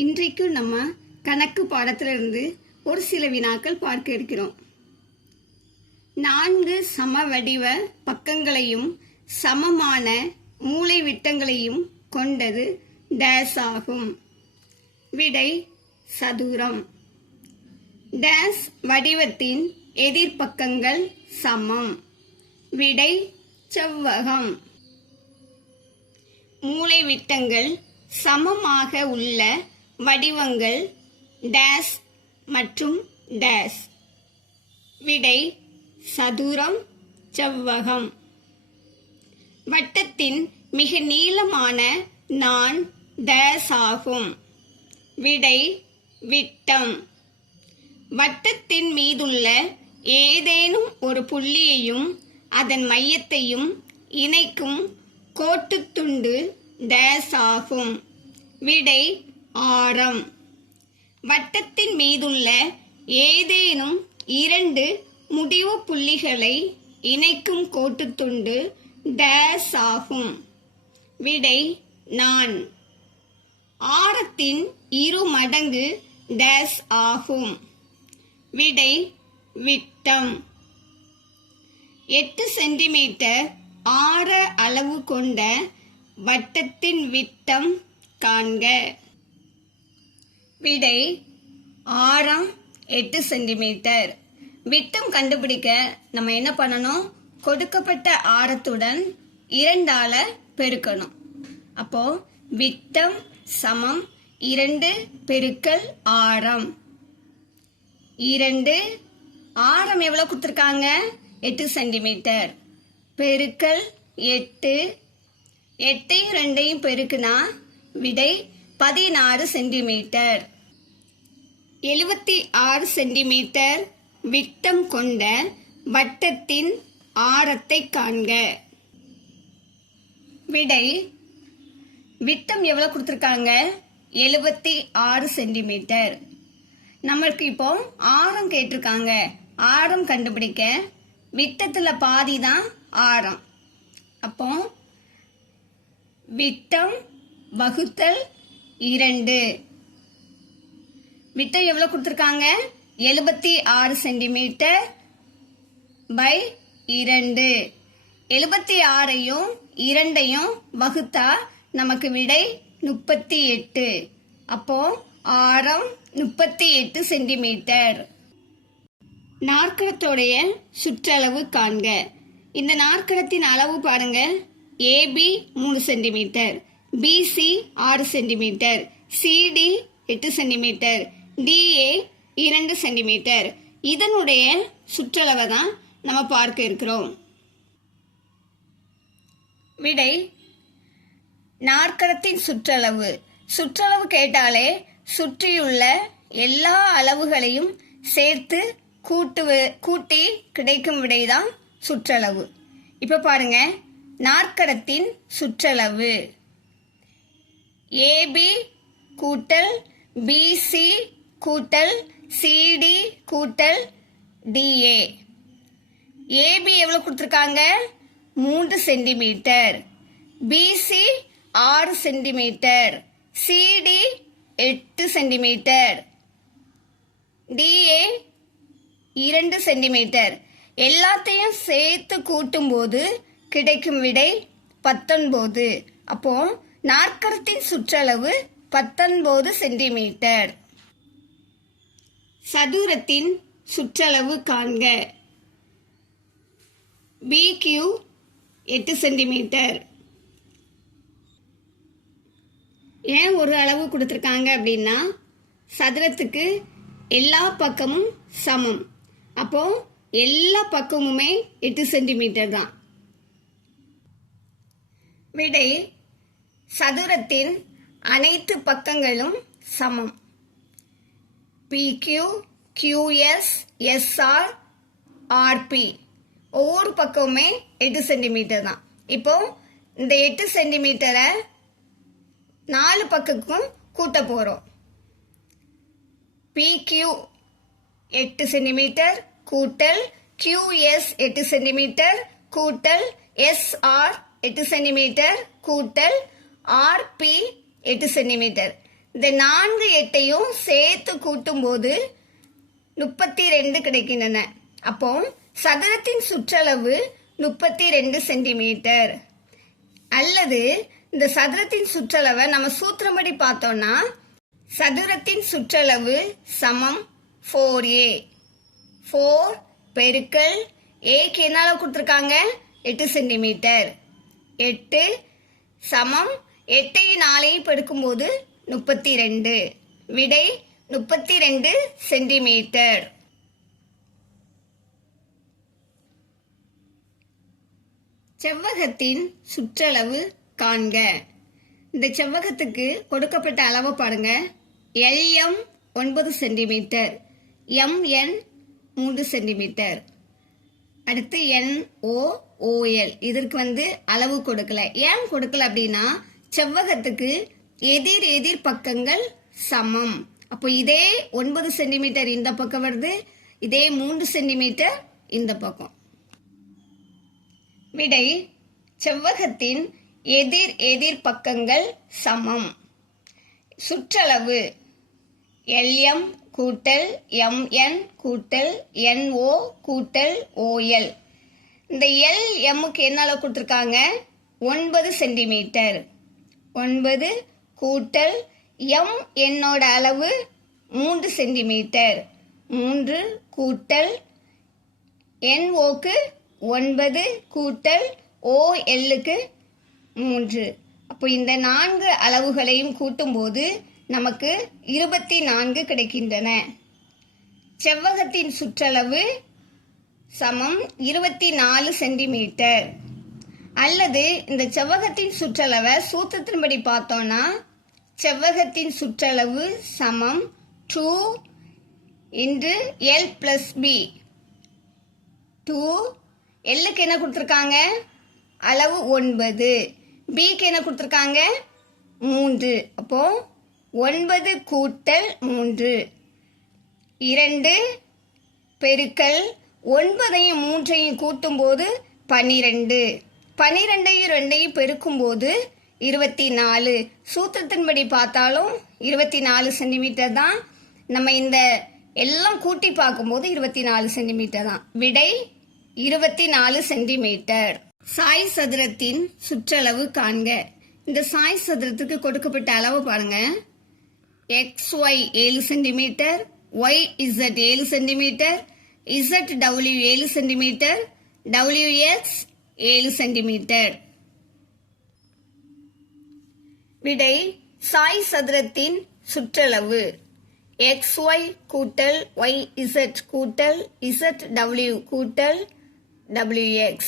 இன்றைக்கு நம்ம கணக்கு பாடத்திலிருந்து ஒரு சில வினாக்கள் பார்க்க இருக்கிறோம். 4 சம வடிவ பக்கங்களையும் சமமான மூலை விட்டங்களையும் கொண்டது டேஸ் ஆகும். விடை சதுரம். டேஸ் வடிவத்தின் எதிர்பக்கங்கள் சமம். விடை செவ்வகம். மூலை விட்டங்கள் சமமாக உள்ள வடிவங்கள் டேஸ் மற்றும் டேஸ். விடை சதுரம், செவ்வகம். வட்டத்தின் மிக நீளமான நாண் டேஸ் ஆகும். விடை விட்டம். வட்டத்தின் மீதுள்ள ஏதேனும் ஒரு புள்ளியையும் அதன் மையத்தையும் இணைக்கும் கோட்டுத்துண்டு டேஸ் ஆகும். விடை ஆரம். வட்டத்தின் மீதுள்ள ஏதேனும் 2 முடிவு புள்ளிகளை இணைக்கும் கோட்டுத்துண்டு டேஸ் ஆகும். விடை நாண். ஆரத்தின் 2 மடங்கு டேஸ் ஆகும். விடை விட்டம். 8 சென்டிமீட்டர் ஆர அளவு கொண்ட வட்டத்தின் விட்டம் காண்க. விடை ஆரம் 8 சென்டிமீட்டர். விட்டம் கண்டுபிடிக்க நம்ம என்ன பண்ணணும்? கொடுக்கப்பட்ட ஆரத்துடன் 2ஆல பெருக்கணும். அப்போ விட்டம் சமம் 2 பெருக்கல் ஆரம். 2 ஆரம் எவ்வளவு கொடுத்துருக்காங்க? 8 சென்டிமீட்டர் பெருக்கல் 8. 8ஐயும் 2ஐயும் பெருக்குனா விடை 16 சென்டிமீட்டர். 76 சென்டிமீட்டர் விட்டம் கொண்ட வட்டத்தின் ஆரத்தை காண்க. விடை விட்டம் எவ்வளவு கொடுத்துருக்காங்க? 76 சென்டிமீட்டர். நம்மளுக்கு இப்போ ஆரம் கேட்டிருக்காங்க. ஆரம் கண்டுபிடிக்க விட்டத்துல பாதி தான் ஆரம். அப்போ விட்டம் வகுத்தல் 2. விட்டம் எவ்வளவு கொடுத்துருக்காங்க? 76 சென்டிமீட்டர் பை 2. 76ஐயும் 2ஐயும் வகுத்தா நமக்கு விடை 38. அப்போ ஆரம் 38 சென்டிமீட்டர். நாற்கரத்தோடைய சுற்றளவு காண்க. இந்த நாற்கரத்தின் அளவு பாருங்க. A B 3 centimetre, B C 6 centimetre, C D 8 centimetre, D A 2 centimetre. இதனுடைய சுற்றளவை தான் நம்ம பார்க்க இருக்கிறோம். விடை நாற்கரத்தின் சுற்றளவு. சுற்றளவு கேட்டாலே சுற்றியுள்ள எல்லா அளவுகளையும் சேர்த்து கூட்டி கிடைக்கும் விடைதான் சுற்றளவு. இப்ப பாருங்க, நாற்கரத்தின் சுற்றளவு ஏபி கூட்டல் பிசி கூட்டல் சிடி கூட்டல் டிஏ. ஏபி எவ்வளவு கொடுத்துருக்காங்க? 3 centimetre, B C 6 centimetre, C D 8 centimetre, D A 2 centimetre. எல்லாத்தையும் சேர்த்து கூட்டும் போது கிடைக்கும் விடை 19. அப்போ நாற்கரத்தின் சுற்றளவு 19 சென்டிமீட்டர். சதுரத்தின் சுற்றளவு காண்க. பிக்யூ 8 சென்டிமீட்டர். ஏன் ஒரு அளவு கொடுத்துருக்காங்க அப்படின்னா சதுரத்துக்கு எல்லா பக்கமும் சமம். அப்போ எல்லா பக்கமுமே 8 சென்டிமீட்டர் தான். விடை சதுரத்தின் அனைத்து பக்கங்களும் சமம். பிக்யூ, கியூஎஸ், எஸ்ஆர், ஆர்பி ஒவ்வொரு பக்கமுமே 8 சென்டிமீட்டர் தான். இப்போ இந்த 8 சென்டிமீட்டரை 4 பக்கத்துக்கும் கூட்ட போறோம். பிக்யூ 8 சென்டிமீட்டர் கூட்டல் QS 8 சென்டிமீட்டர் கூட்டல் SR 8 சென்டிமீட்டர் கூட்டல் RP 8 சென்டிமீட்டர். இந்த 4 8ஐயும் சேர்த்து கூட்டும்போது 32 கிடைக்கின்றன. அப்போ சதுரத்தின் சுற்றளவு 32 சென்டிமீட்டர். அல்லது இந்த சதுரத்தின் சுற்றளவை நம்ம சூத்திரப்படி பார்த்தோம்னா சதுரத்தின் சுற்றளவு சமம் 4a. 4 பெருக்கல் ஏக்கு என்ன அளவு கொடுத்துருக்காங்க? 8 சென்டிமீட்டர். 8 சமம் 8ஐயும் 4ஐயும் பெருக்கும்போது 32. விடை 32 சென்டிமீட்டர். செவ்வகத்தின் சுற்றளவு காண்க. இந்த செவ்வகத்துக்கு கொடுக்கப்பட்ட அளவை பாருங்க. LM 9 centimetre, MN 3 centimetre. அடுத்து NOOL. இதற்கு அளவு கொடுக்கல. ஏன் கொடுக்கல அப்படின்னா செவ்வகத்துக்கு எதிர் எதிர் பக்கங்கள் சமம். அப்போ இதே 9 சென்டிமீட்டர் இந்த பக்கம் வருது, இதே 3 சென்டிமீட்டர் இந்த பக்கம். விடை செவ்வகத்தின் எதிர் எதிர் பக்கங்கள் சமம். சுற்றளவு LM கூட்டல் MN கூட்டல் NO கூட்டல் OL. இந்த LMக்கு என்ன அளவு கொடுத்துருக்காங்க? 9 சென்டிமீட்டர். 9 கூட்டல் MNோட அளவு 3 சென்டிமீட்டர். 3 கூட்டல் NOக்கு 9 கூட்டல் OLக்கு 3. அப்போ இந்த 4 அளவுகளையும் கூட்டும்போது நமக்கு 24 கிடைக்கின்றன. செவ்வகத்தின் சுற்றளவு சமம் 24 சென்டிமீட்டர். அல்லது இந்த செவ்வகத்தின் சுற்றளவை சூத்திரத்தின்படி பார்த்தோம்னா செவ்வகத்தின் சுற்றளவு சமம் 2 × L + B. 2 Lக்கு என்ன கொடுத்துருக்காங்க? அளவு 9. Bக்கு என்ன கொடுத்துருக்காங்க? 3. அப்போ 9 கூட்டல் 3. 2 பெருக்கல் 9ஐயும் 3ஐயும் கூட்டும்போது 12. 12ஐயும் 2ஐயும் பெருக்கும்போது 24. சூத்திரத்தின்படி பார்த்தாலும் 24 சென்டிமீட்டர் தான். நம்ம இந்த எல்லாம் கூட்டி பார்க்கும்போது 24 சென்டிமீட்டர் தான். விடை 24 சென்டிமீட்டர். சாய் சதுரத்தின் சுற்றளவு காண்க. இந்த சாய் சதுரத்துக்கு கொடுக்கப்பட்ட அளவு பாருங்க. XY 7 centimetre, YZ 7 centimetre, ZW 7 centimetre, WX 7 centimetre. விடை சாய் சதுரத்தின் சுற்றளவு XY கூட்டல் YZ கூட்டல் ZW கூட்டல் WX.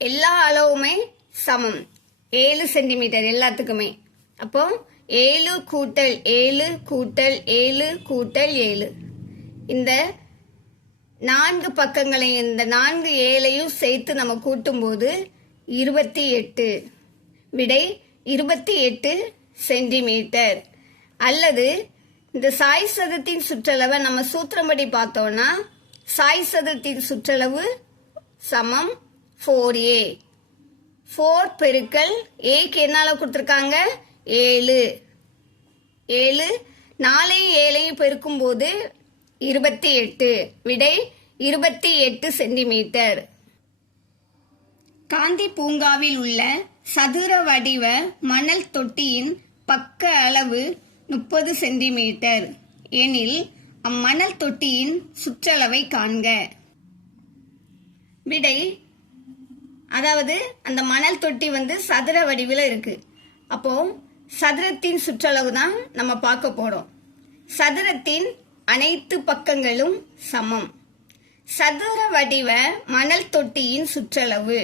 எல்லா அளவுமே சமம் 7 சென்டிமீட்டர் எல்லாத்துக்குமே. அப்போ 7 கூட்டல் 7 கூட்டல் 7 கூட்டல் 7. இந்த 4 பக்கங்களையும் இந்த 4 7ஐயும் சேர்த்து நம்ம கூட்டும்போது 28. விடை 28 சென்டிமீட்டர். அல்லது இந்த சாய் சதுரத்தின் சுற்றளவை நம்ம சூத்திரப்படி பார்த்தோம்னா சாய் சதுரத்தின் சுற்றளவு சமம் 4a. 4 பெருக்கல் ஏக்கு என்ன அளவு கொடுத்துருக்காங்க? 7. 7 4ஐயும் 7ஐயும் பெருக்கும்போது 28. விடை 28 சென்டிமீட்டர். காந்தி பூங்காவில் உள்ள சதுர வடிவ மணல் தொட்டியின் பக்க அளவு 30 சென்டிமீட்டர் எனில் அம்மணல் தொட்டியின் சுற்றளவை காண்க. விடை அதாவது அந்த மணல் தொட்டி சதுர வடிவில் இருக்கு. அப்போ சதுரத்தின் சுற்றளவு தான் நம்ம பார்க்க போறோம். சதுரத்தின் அனைத்து பக்கங்களும் சமம். சதுர வடிவ மணல் தொட்டியின் சுற்றளவு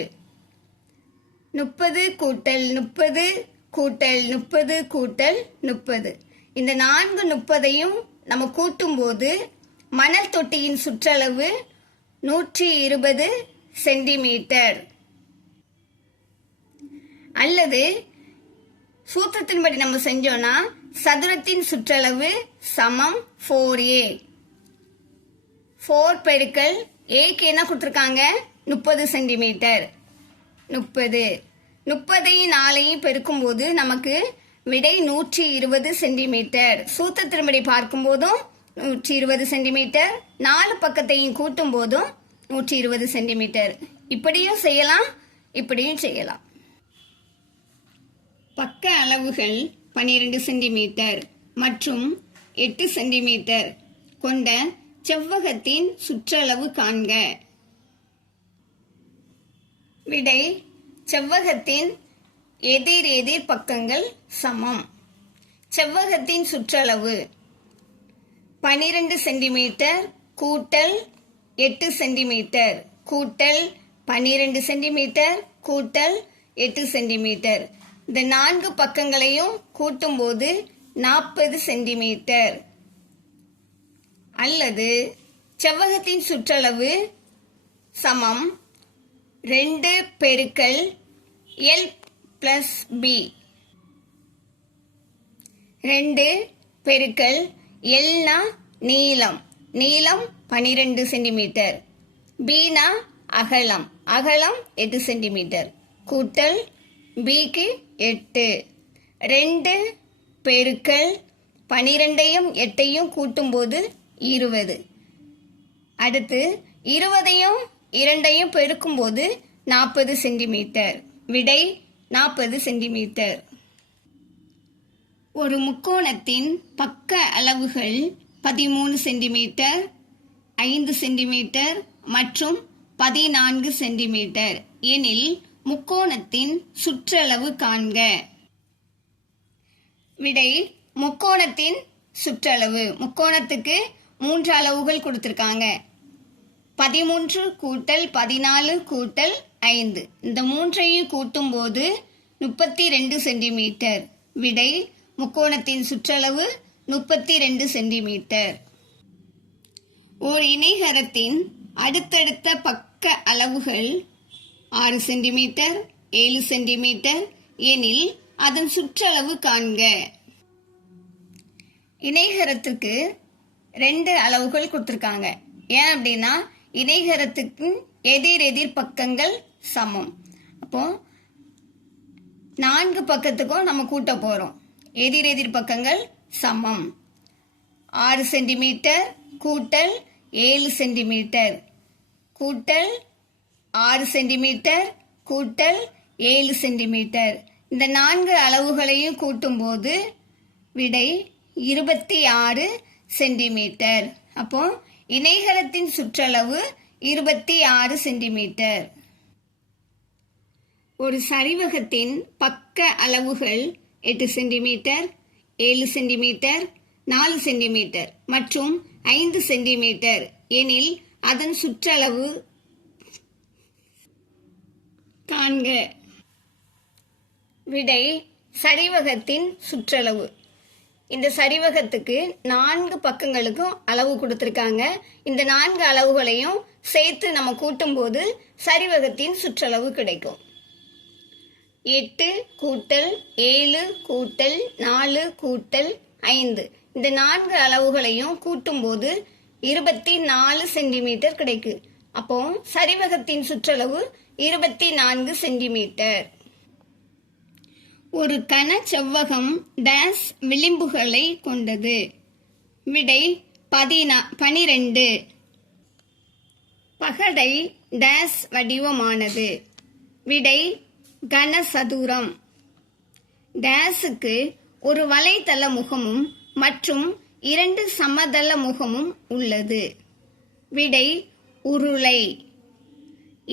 30 கூட்டல் 30 கூட்டல் 30 கூட்டல் 30. இந்த 4 30ஐயும் நம்ம கூட்டும்போது மணல் தொட்டியின் சுற்றளவு 120 சென்டிமீட்டர். அல்லது சூத்திரத்தின்படி நம்ம செஞ்சோம்னா சதுரத்தின் சுற்றளவு சமம் 4a. 4 பெருக்கல் ஏக்கு என்ன கொடுத்துருக்காங்க? 30 சென்டிமீட்டர். 30. 30ஐயும் 4ஐயும் பெருக்கும்போது நமக்கு விடை 120 சென்டிமீட்டர். சூத்திரத்தின்படி பார்க்கும் போதும் 120 சென்டிமீட்டர், 4 பக்கத்தையும் கூட்டும் போதும் 120 சென்டிமீட்டர். இப்படியும் செய்யலாம், இப்படியும் செய்யலாம். பக்க அளவுகள் 12 சென்டிமீட்டர் மற்றும் 8 சென்டிமீட்டர் கொண்ட செவ்வகத்தின் சுற்றளவு காண்க. விடை செவ்வகத்தின் எதிர் எதிர் பக்கங்கள் சமம். செவ்வகத்தின் சுற்றளவு 12 சென்டிமீட்டர் கூட்டல் 8 சென்டிமீட்டர் கூட்டல் 12 சென்டிமீட்டர் கூட்டல் 8 சென்டிமீட்டர். இந்த 4 பக்கங்களையும் கூட்டும்போது 40 சென்டிமீட்டர். அல்லது செவ்வகத்தின் சுற்றளவு சமம் 2 பெருக்கல் L plus B. 2 பெருக்கல் Lனா நீளம், நீளம் 12 சென்டிமீட்டர். Bனா அகலம், அகலம் 8 சென்டிமீட்டர். கூட்டல் Bக்கு 8. 2 பெருக்கல் 12ஐயும் 8ஐயும் கூட்டும்போது 20. அடுத்து 20ஐயும் 2ஐயும் பெருக்கும்போது 40 சென்டிமீட்டர். விடை 40 சென்டிமீட்டர். ஒரு முக்கோணத்தின் பக்க அளவுகள் 13 சென்டிமீட்டர், 5 சென்டிமீட்டர் மற்றும் 14 சென்டிமீட்டர் எனில் முக்கோணத்தின் சுற்றளவு காண்க. விடை முக்கோணத்தின் சுற்றளவு. முக்கோணத்துக்கு 3 அளவுகள் கொடுத்திருக்காங்க. 13 கூட்டல் 14 கூட்டல் 5. இந்த 3ஐயும் கூட்டும் போது 32 சென்டிமீட்டர். விடை முக்கோணத்தின் சுற்றளவு 32 சென்டிமீட்டர். ஓர் இணைகரத்தின் அடுத்தடுத்த பக்க அளவுகள் 6 சென்டிமீட்டர், 7 சென்டிமீட்டர் எனில் அதன் சுற்றளவு காண்க. இணைகரத்துக்கு 2 அளவுகள் கொடுத்திருக்காங்க. ஏன் அப்படின்னா இணைகரத்துக்கு எதிர் எதிர் பக்கங்கள் சமம். அப்போ 4 பக்கத்துக்கும் நம்ம கூட்ட போறோம். எதிர் எதிர் பக்கங்கள் சமம். 6 சென்டிமீட்டர் கூட்டல் 7 சென்டிமீட்டர் கூட்டல் 6 சென்டிமீட்டர் கூட்டல் 7 சென்டிமீட்டர். இந்த 4 அளவுகளையும் கூட்டும்போது விடை 26 சென்டிமீட்டர். அப்போ இணைகரத்தின் சுற்றளவு 26 சென்டிமீட்டர். ஒரு சரிவகத்தின் பக்க அளவுகள் 8 சென்டிமீட்டர், 7 சென்டிமீட்டர், 4 சென்டிமீட்டர் மற்றும் 5 சென்டிமீட்டர் எனில் அதன் சுற்றளவு காண்க. விடை சரிவகத்தின் சுற்றளவு. இந்த சரிவகத்துக்கு 4 பக்கங்களுக்கும் அளவு கொடுத்திருக்காங்க. இந்த 4 அளவுகளையும் சேர்த்து நம்ம கூட்டும்போது சரிவகத்தின் சுற்றளவு கிடைக்கும். 8 கூட்டல் 7 கூட்டல் 4 கூட்டல் 5. இந்த 4 அளவுகளையும் கூட்டும்போது 24 சென்டிமீட்டர் கிடைக்கும். அப்போ சரிவகத்தின் சுற்றளவு 24 சென்டிமீட்டர். ஒரு கன செவ்வகம் டேஸ் விளிம்புகளை கொண்டது. விடை 12. பகடை டேஸ் வடிவமானது. விடை கனசதுரம். டேஸுக்கு ஒரு வலைத்தள முகமும் மற்றும் 2 சமதள முகமும் உள்ளது. விடை உருளை.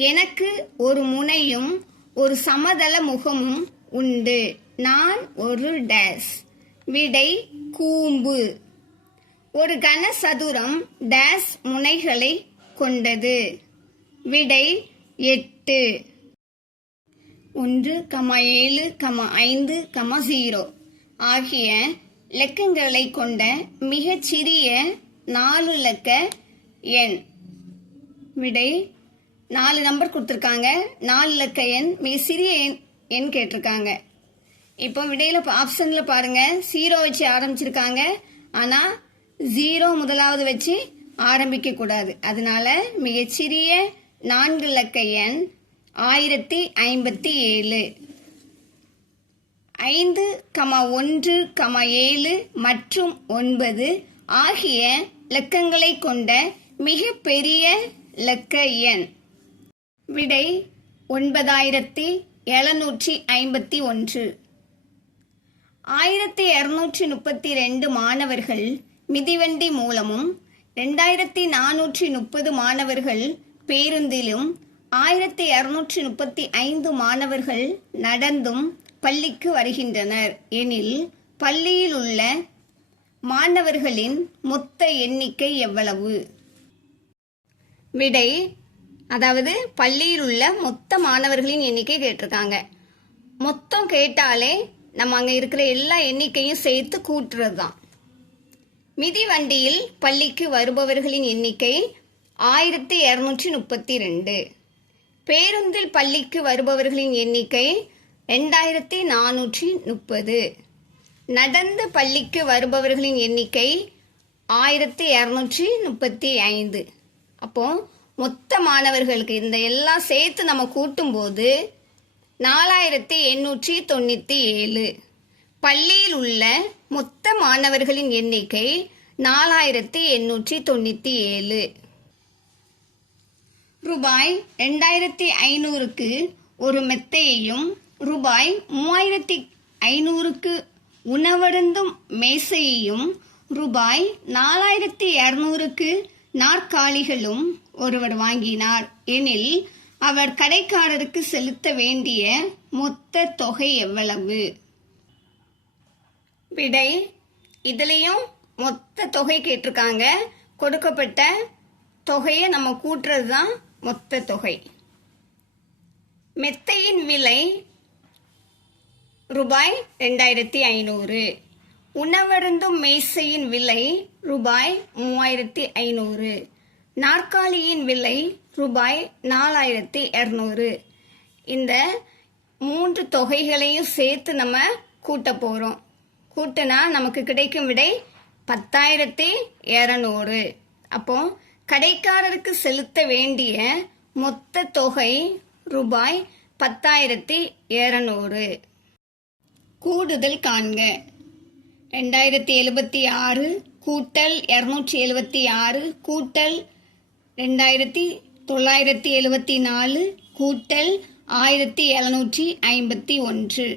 எனக்கு ஒரு முனையும் ஒரு சமதள முகமும் உண்டு. நான் ஒரு டேஸ். விடை கூம்பு. ஒரு கனசதுரம் டேஸ் முனைகளை கொண்டது. விடை 8. 1, 7, 5, 0 ஆகிய இலக்கங்களை கொண்ட மிகச் சிறிய 4 இலக்க எண். விடை 4 நம்பர் கொடுத்துருக்காங்க. 4 இலக்க எண் மிக சிறிய எண் கேட்டிருக்காங்க. இப்போ விடையில ஆப்ஷன்ல பாருங்க, 0 வச்சு ஆரம்பிச்சிருக்காங்க. ஆனா 0 முதலாவது வச்சு ஆரம்பிக்க கூடாது. அதனால மிகச்சிறிய 4 இலக்க எண் 1057. 5, 1, 7 மற்றும் 9 ஆகிய இலக்கங்களை கொண்ட மிக பெரிய இலக்க எண். விடை 9751. 1232 மாணவர்கள் மிதிவண்டி மூலமும் 2430 மாணவர்கள் பேருந்திலும் 1235 மாணவர்கள் நடந்தும் பள்ளிக்கு வருகின்றனர் எனில் பள்ளியில் உள்ள மாணவர்களின் மொத்த எண்ணிக்கை எவ்வளவு? விடை, அதாவது பள்ளியில் உள்ள மொத்த மாணவர்களின் எண்ணிக்கை கேட்டிருக்காங்க. மொத்தம் கேட்டாலே நம்ம அங்கே இருக்கிற எல்லா எண்ணிக்கையும் சேர்த்து கூட்டுறது தான். மிதிவண்டியில் பள்ளிக்கு வருபவர்களின் எண்ணிக்கை 1232. பேருந்தில் பள்ளிக்கு வருபவர்களின் எண்ணிக்கை 2430. நடந்து பள்ளிக்கு வருபவர்களின் எண்ணிக்கை 1235. அப்போ மொத்த மாணவர்களுக்கு இந்த எல்லாம் சேர்த்து நம்ம கூட்டும்போது 4897. பள்ளியில் உள்ள மொத்த மாணவர்களின் எண்ணிக்கை 4897. ரூபாய் 2500க்கு ஒரு மெத்தையையும் ரூபாய் 3500க்கு உணவருந்தும் மேசையையும் ரூபாய் 4200க்கு நாற்காலிகளும் ஒருவர் வாங்கினார் எனில் அவர் கடைக்காரருக்கு செலுத்த வேண்டிய மொத்த தொகை எவ்வளவு? விடை, இதுலேயும் மொத்த தொகை கேட்டிருக்காங்க. கொடுக்கப்பட்ட தொகையை நம்ம கூட்டுறது தான் மொத்த தொகை. மெத்தையின் விலை ரூபாய் 2500. உணவருந்தும் மேசையின் விலை ரூபாய் 3500. நாற்காலியின் விலை ரூபாய் 4200. இந்த 3 தொகைகளையும் சேர்த்து நம்ம கூட்ட போகிறோம். கூட்டினா நமக்கு கிடைக்கும் விடை 10200. அப்போ கடைக்காரருக்கு செலுத்த வேண்டிய மொத்த தொகை ரூபாய் 10200. கூடுதல் காண்க. 2076 கூட்டல் 276 கூட்டல் 2974 கூட்டல் 1751.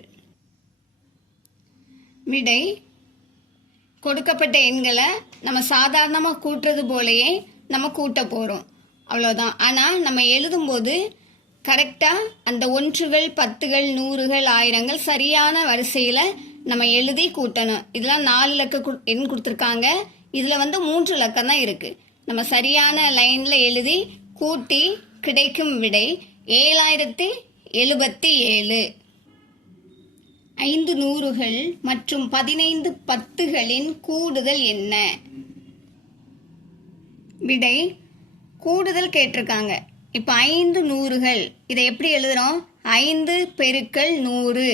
விடை, கொடுக்கப்பட்ட எண்களை நம்ம சாதாரணமாக கூட்டுறது போலயே நம்ம கூட்ட போகிறோம், அவ்வளோதான். ஆனால் நம்ம எழுதும்போது கரெக்டாக அந்த 1கள் 10கள் 100கள் 1000கள் சரியான வரிசையில் நம்ம எழுதி கூட்டணும். இதெல்லாம் 4 இலக்க எண் கொடுத்துருக்காங்க. இதில் 3 இலக்கம் தான் இருக்குது. நம்ம சரியான லைனில் எழுதி கூட்டி கிடைக்கும் விடை 7077. 5 100கள் மற்றும் 15 10களின் கூடுதல் என்ன? விடை, கூடுதல் கேட்டிருக்காங்க. இப்போ 5 100கள் இதை எப்படி எழுதுறோம்? 5 பெருக்கல் 100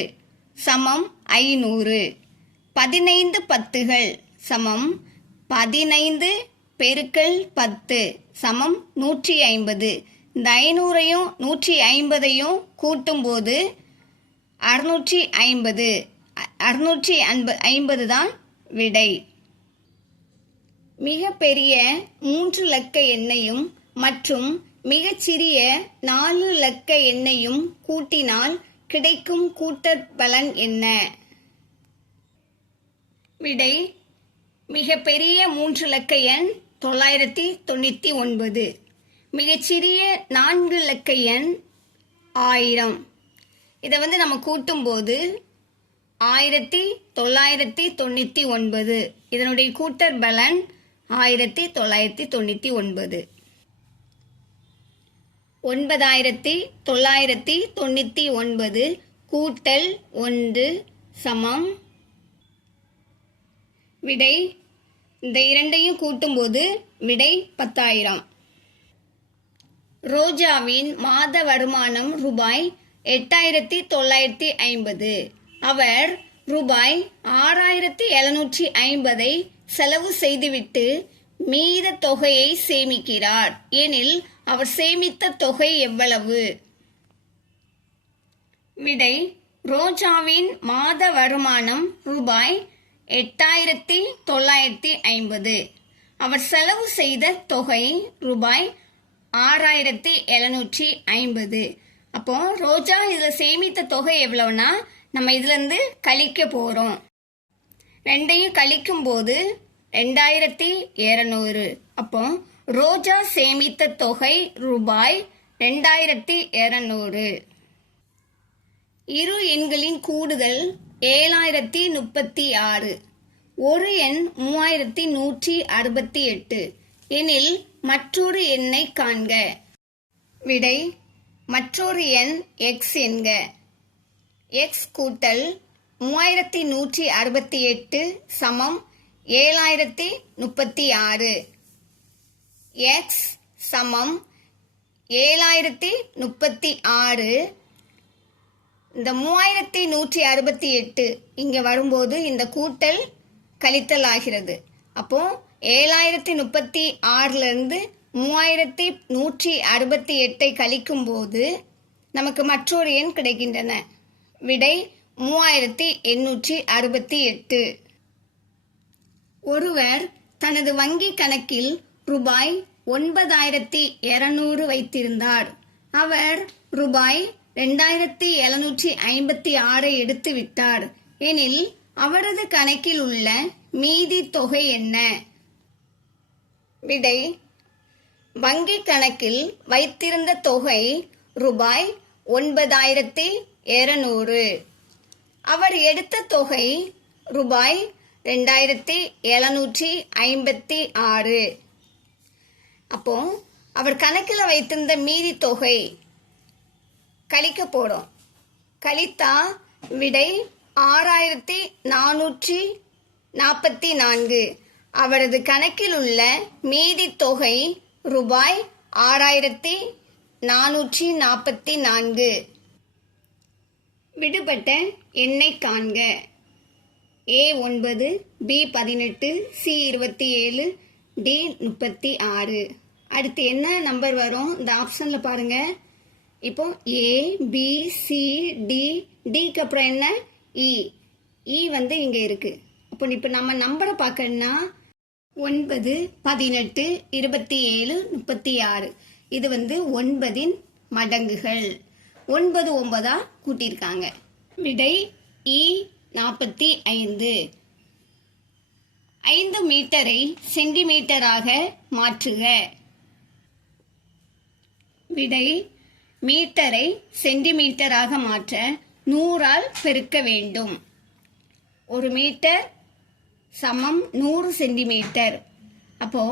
சமம் 500. 15 10கள் சமம் 15 பெருக்கல் 10 சமம் 150. இந்த 500ஐயும் 150ஐயும் கூட்டும்போது 650 தான் விடை. மிக பெரிய 3 இலக்க எண்ணையும் மற்றும் மிகச்சிறிய 4 இலக்க எண்ணையும் கூட்டினால் கிடைக்கும் கூட்டற் பலன் என்ன? விடை, மிக பெரிய 3 இலக்க எண் 999. மிகச்சிறிய 4 இலக்க எண் 1000. இதை நம்ம கூட்டும்போது 1999. இதனுடைய கூட்டற் பலன் 1999. 9999 கூட்டல் 1 சமம். விடை, இந்த இரண்டையும் கூட்டும்போது விடை 10000. ரோஜாவின் மாத வருமானம் ரூபாய் 8950. அவர் ரூபாய் 6750 செலவு செய்துவிட்டு மீத தொகையை சேமிக்கிறார் எனில் அவர் சேமித்த தொகை எவ்வளவு? விடை, ரோஜாவின் மாத வருமானம் ரூபாய் 8950. அவர் செலவு செய்த தொகை ரூபாய் 6750. அப்போ ரோஜா இதில் சேமித்த தொகை எவ்வளவுனா நம்ம இதுலேருந்து கழிக்க போகிறோம். ரெண்டையும் கழிக்கும் போது 2200. அப்போ ரோஜா சேமித்த தொகை ரூபாய் 2200. இரு எண்களின் கூடுதல் 7036. ஒரு எண் 3168 எனில் மற்றொரு எண்ணை காண்க. விடை மற்றொரு எண் எக்ஸ் என்க. எக்ஸ் கூட்டல் 3168 சமம் 7036. எக்ஸ் சமம் 7036. இந்த 3168 இங்க வரும்போது இந்த கூட்டல் கழித்தல் ஆகிறது. அப்போ 7036 இருந்து 3168 கழிக்கும் போது நமக்கு மற்றொரு எண் கிடைக்கின்றன. விடை 3868. ஒருவர் தனது வங்கி கணக்கில் ரூபாய் 9200 வைத்திருந்தார். அவர் ரூபாய் 2756 எடுத்து விட்டார் எனில் அவரது கணக்கில் உள்ள மீதி தொகை என்ன? விடை வங்கி கணக்கில் வைத்திருந்த தொகை ரூபாய் 9200. அவர் எடுத்த தொகை ரூபாய் 2756. அப்போ அவர் கணக்கில் வைத்திருந்த மீதி தொகை கழிக்க போடும். கழித்தா விடை 6444. அவரது கணக்கில் உள்ள மீதி தொகை ரூபாய் 6444. விடுபட்ட எண்ணை காண்க. A9, B18, C27, D36. அடுத்து என்ன நம்பர் வரும் இந்த ஆப்ஷன்ல பாருங்க. இப்போ A, B, C, D, Dக்கு அப்புறம் என்ன E. E வந்து இங்க இருக்கு. அப்போ இப்போ நம்ம நம்பரை பார்க்கணும்னா 9, 18, 27, 36. இது வந்து 9 மடங்குகள். 9 9 கூட்டியிருக்காங்க. விடை E45. 5 மீட்டரை சென்டிமீட்டராக மாற்றுக. விடை மீட்டரை சென்டிமீட்டராக மாற்ற 100ஆல் பெருக்க வேண்டும். 1 மீட்டர் சமம் 100 சென்டிமீட்டர். அப்போ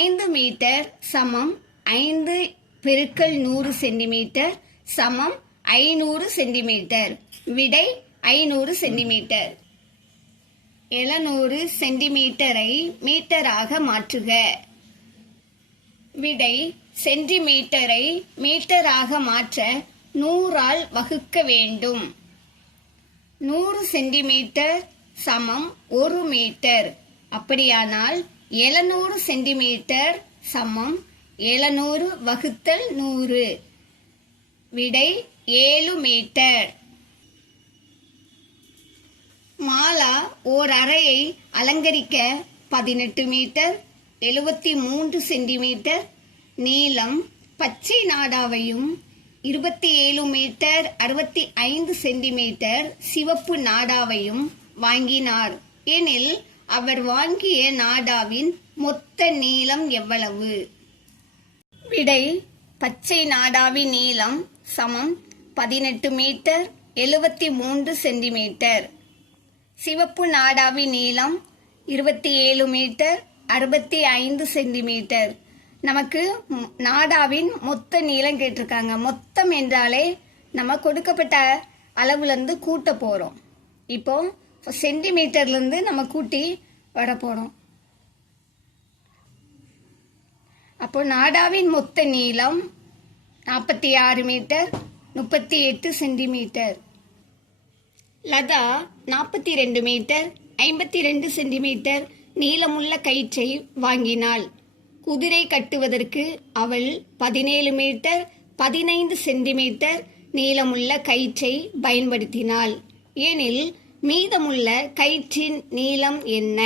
5 மீட்டர் சமம் 5 பெருக்கல் 100 சென்டிமீட்டர் சமம் 500 சென்டிமீட்டர். விடை 500 சென்டிமீட்டர். 700 சென்டிமீட்டரை மீட்டராக மாற்றுக. விடை சென்டிமீட்டரை மீட்டராக மாற்ற 100ஆல் வகுக்க வேண்டும். 100 சென்டிமீட்டர் சமம் 1 மீட்டர். அப்படியானால் 700 சென்டிமீட்டர் சமம் 700 வகுத்தல் 100. விடை 7 மீட்டர். மாலா ஓர் அறையை அலங்கரிக்க 18 மீட்டர் 73 சென்டிமீட்டர் நீளம் பச்சை நாடாவையும் 27 மீட்டர் 65 சென்டிமீட்டர் சிவப்பு நாடாவையும் வாங்கினார் எனில் அவர் வாங்கிய நாடாவின் மொத்த நீளம் எவ்வளவு? விடை பச்சை நாடாவின் நீளம் சமம் 18 மீட்டர் 73 சென்டிமீட்டர். சிவப்பு நாடாவின் நீளம் 27 மீட்டர் 65 சென்டிமீட்டர். நமக்கு நாடாவின் மொத்த நீளம் கேட்டிருக்காங்க. மொத்தம் என்றாலே நம்ம கொடுக்கப்பட்ட அளவுலேருந்து கூட்ட போகிறோம். இப்போ சென்டிமீட்டர்லேருந்து நம்ம கூட்டி வர போகிறோம். அப்போ நாடாவின் மொத்த நீளம் 46 metre 38 centimetre. Latha 42 metre 52 centimetre நீளமுள்ள கயிற்றை வாங்கினாள். குதிரை கட்டுவதற்கு அவள் 17 மீட்டர் 15 சென்டிமீட்டர் நீளமுள்ள கயிற்றை பயன்படுத்தினாள் எனில் மீதமுள்ள கயிற்றின் நீளம் என்ன?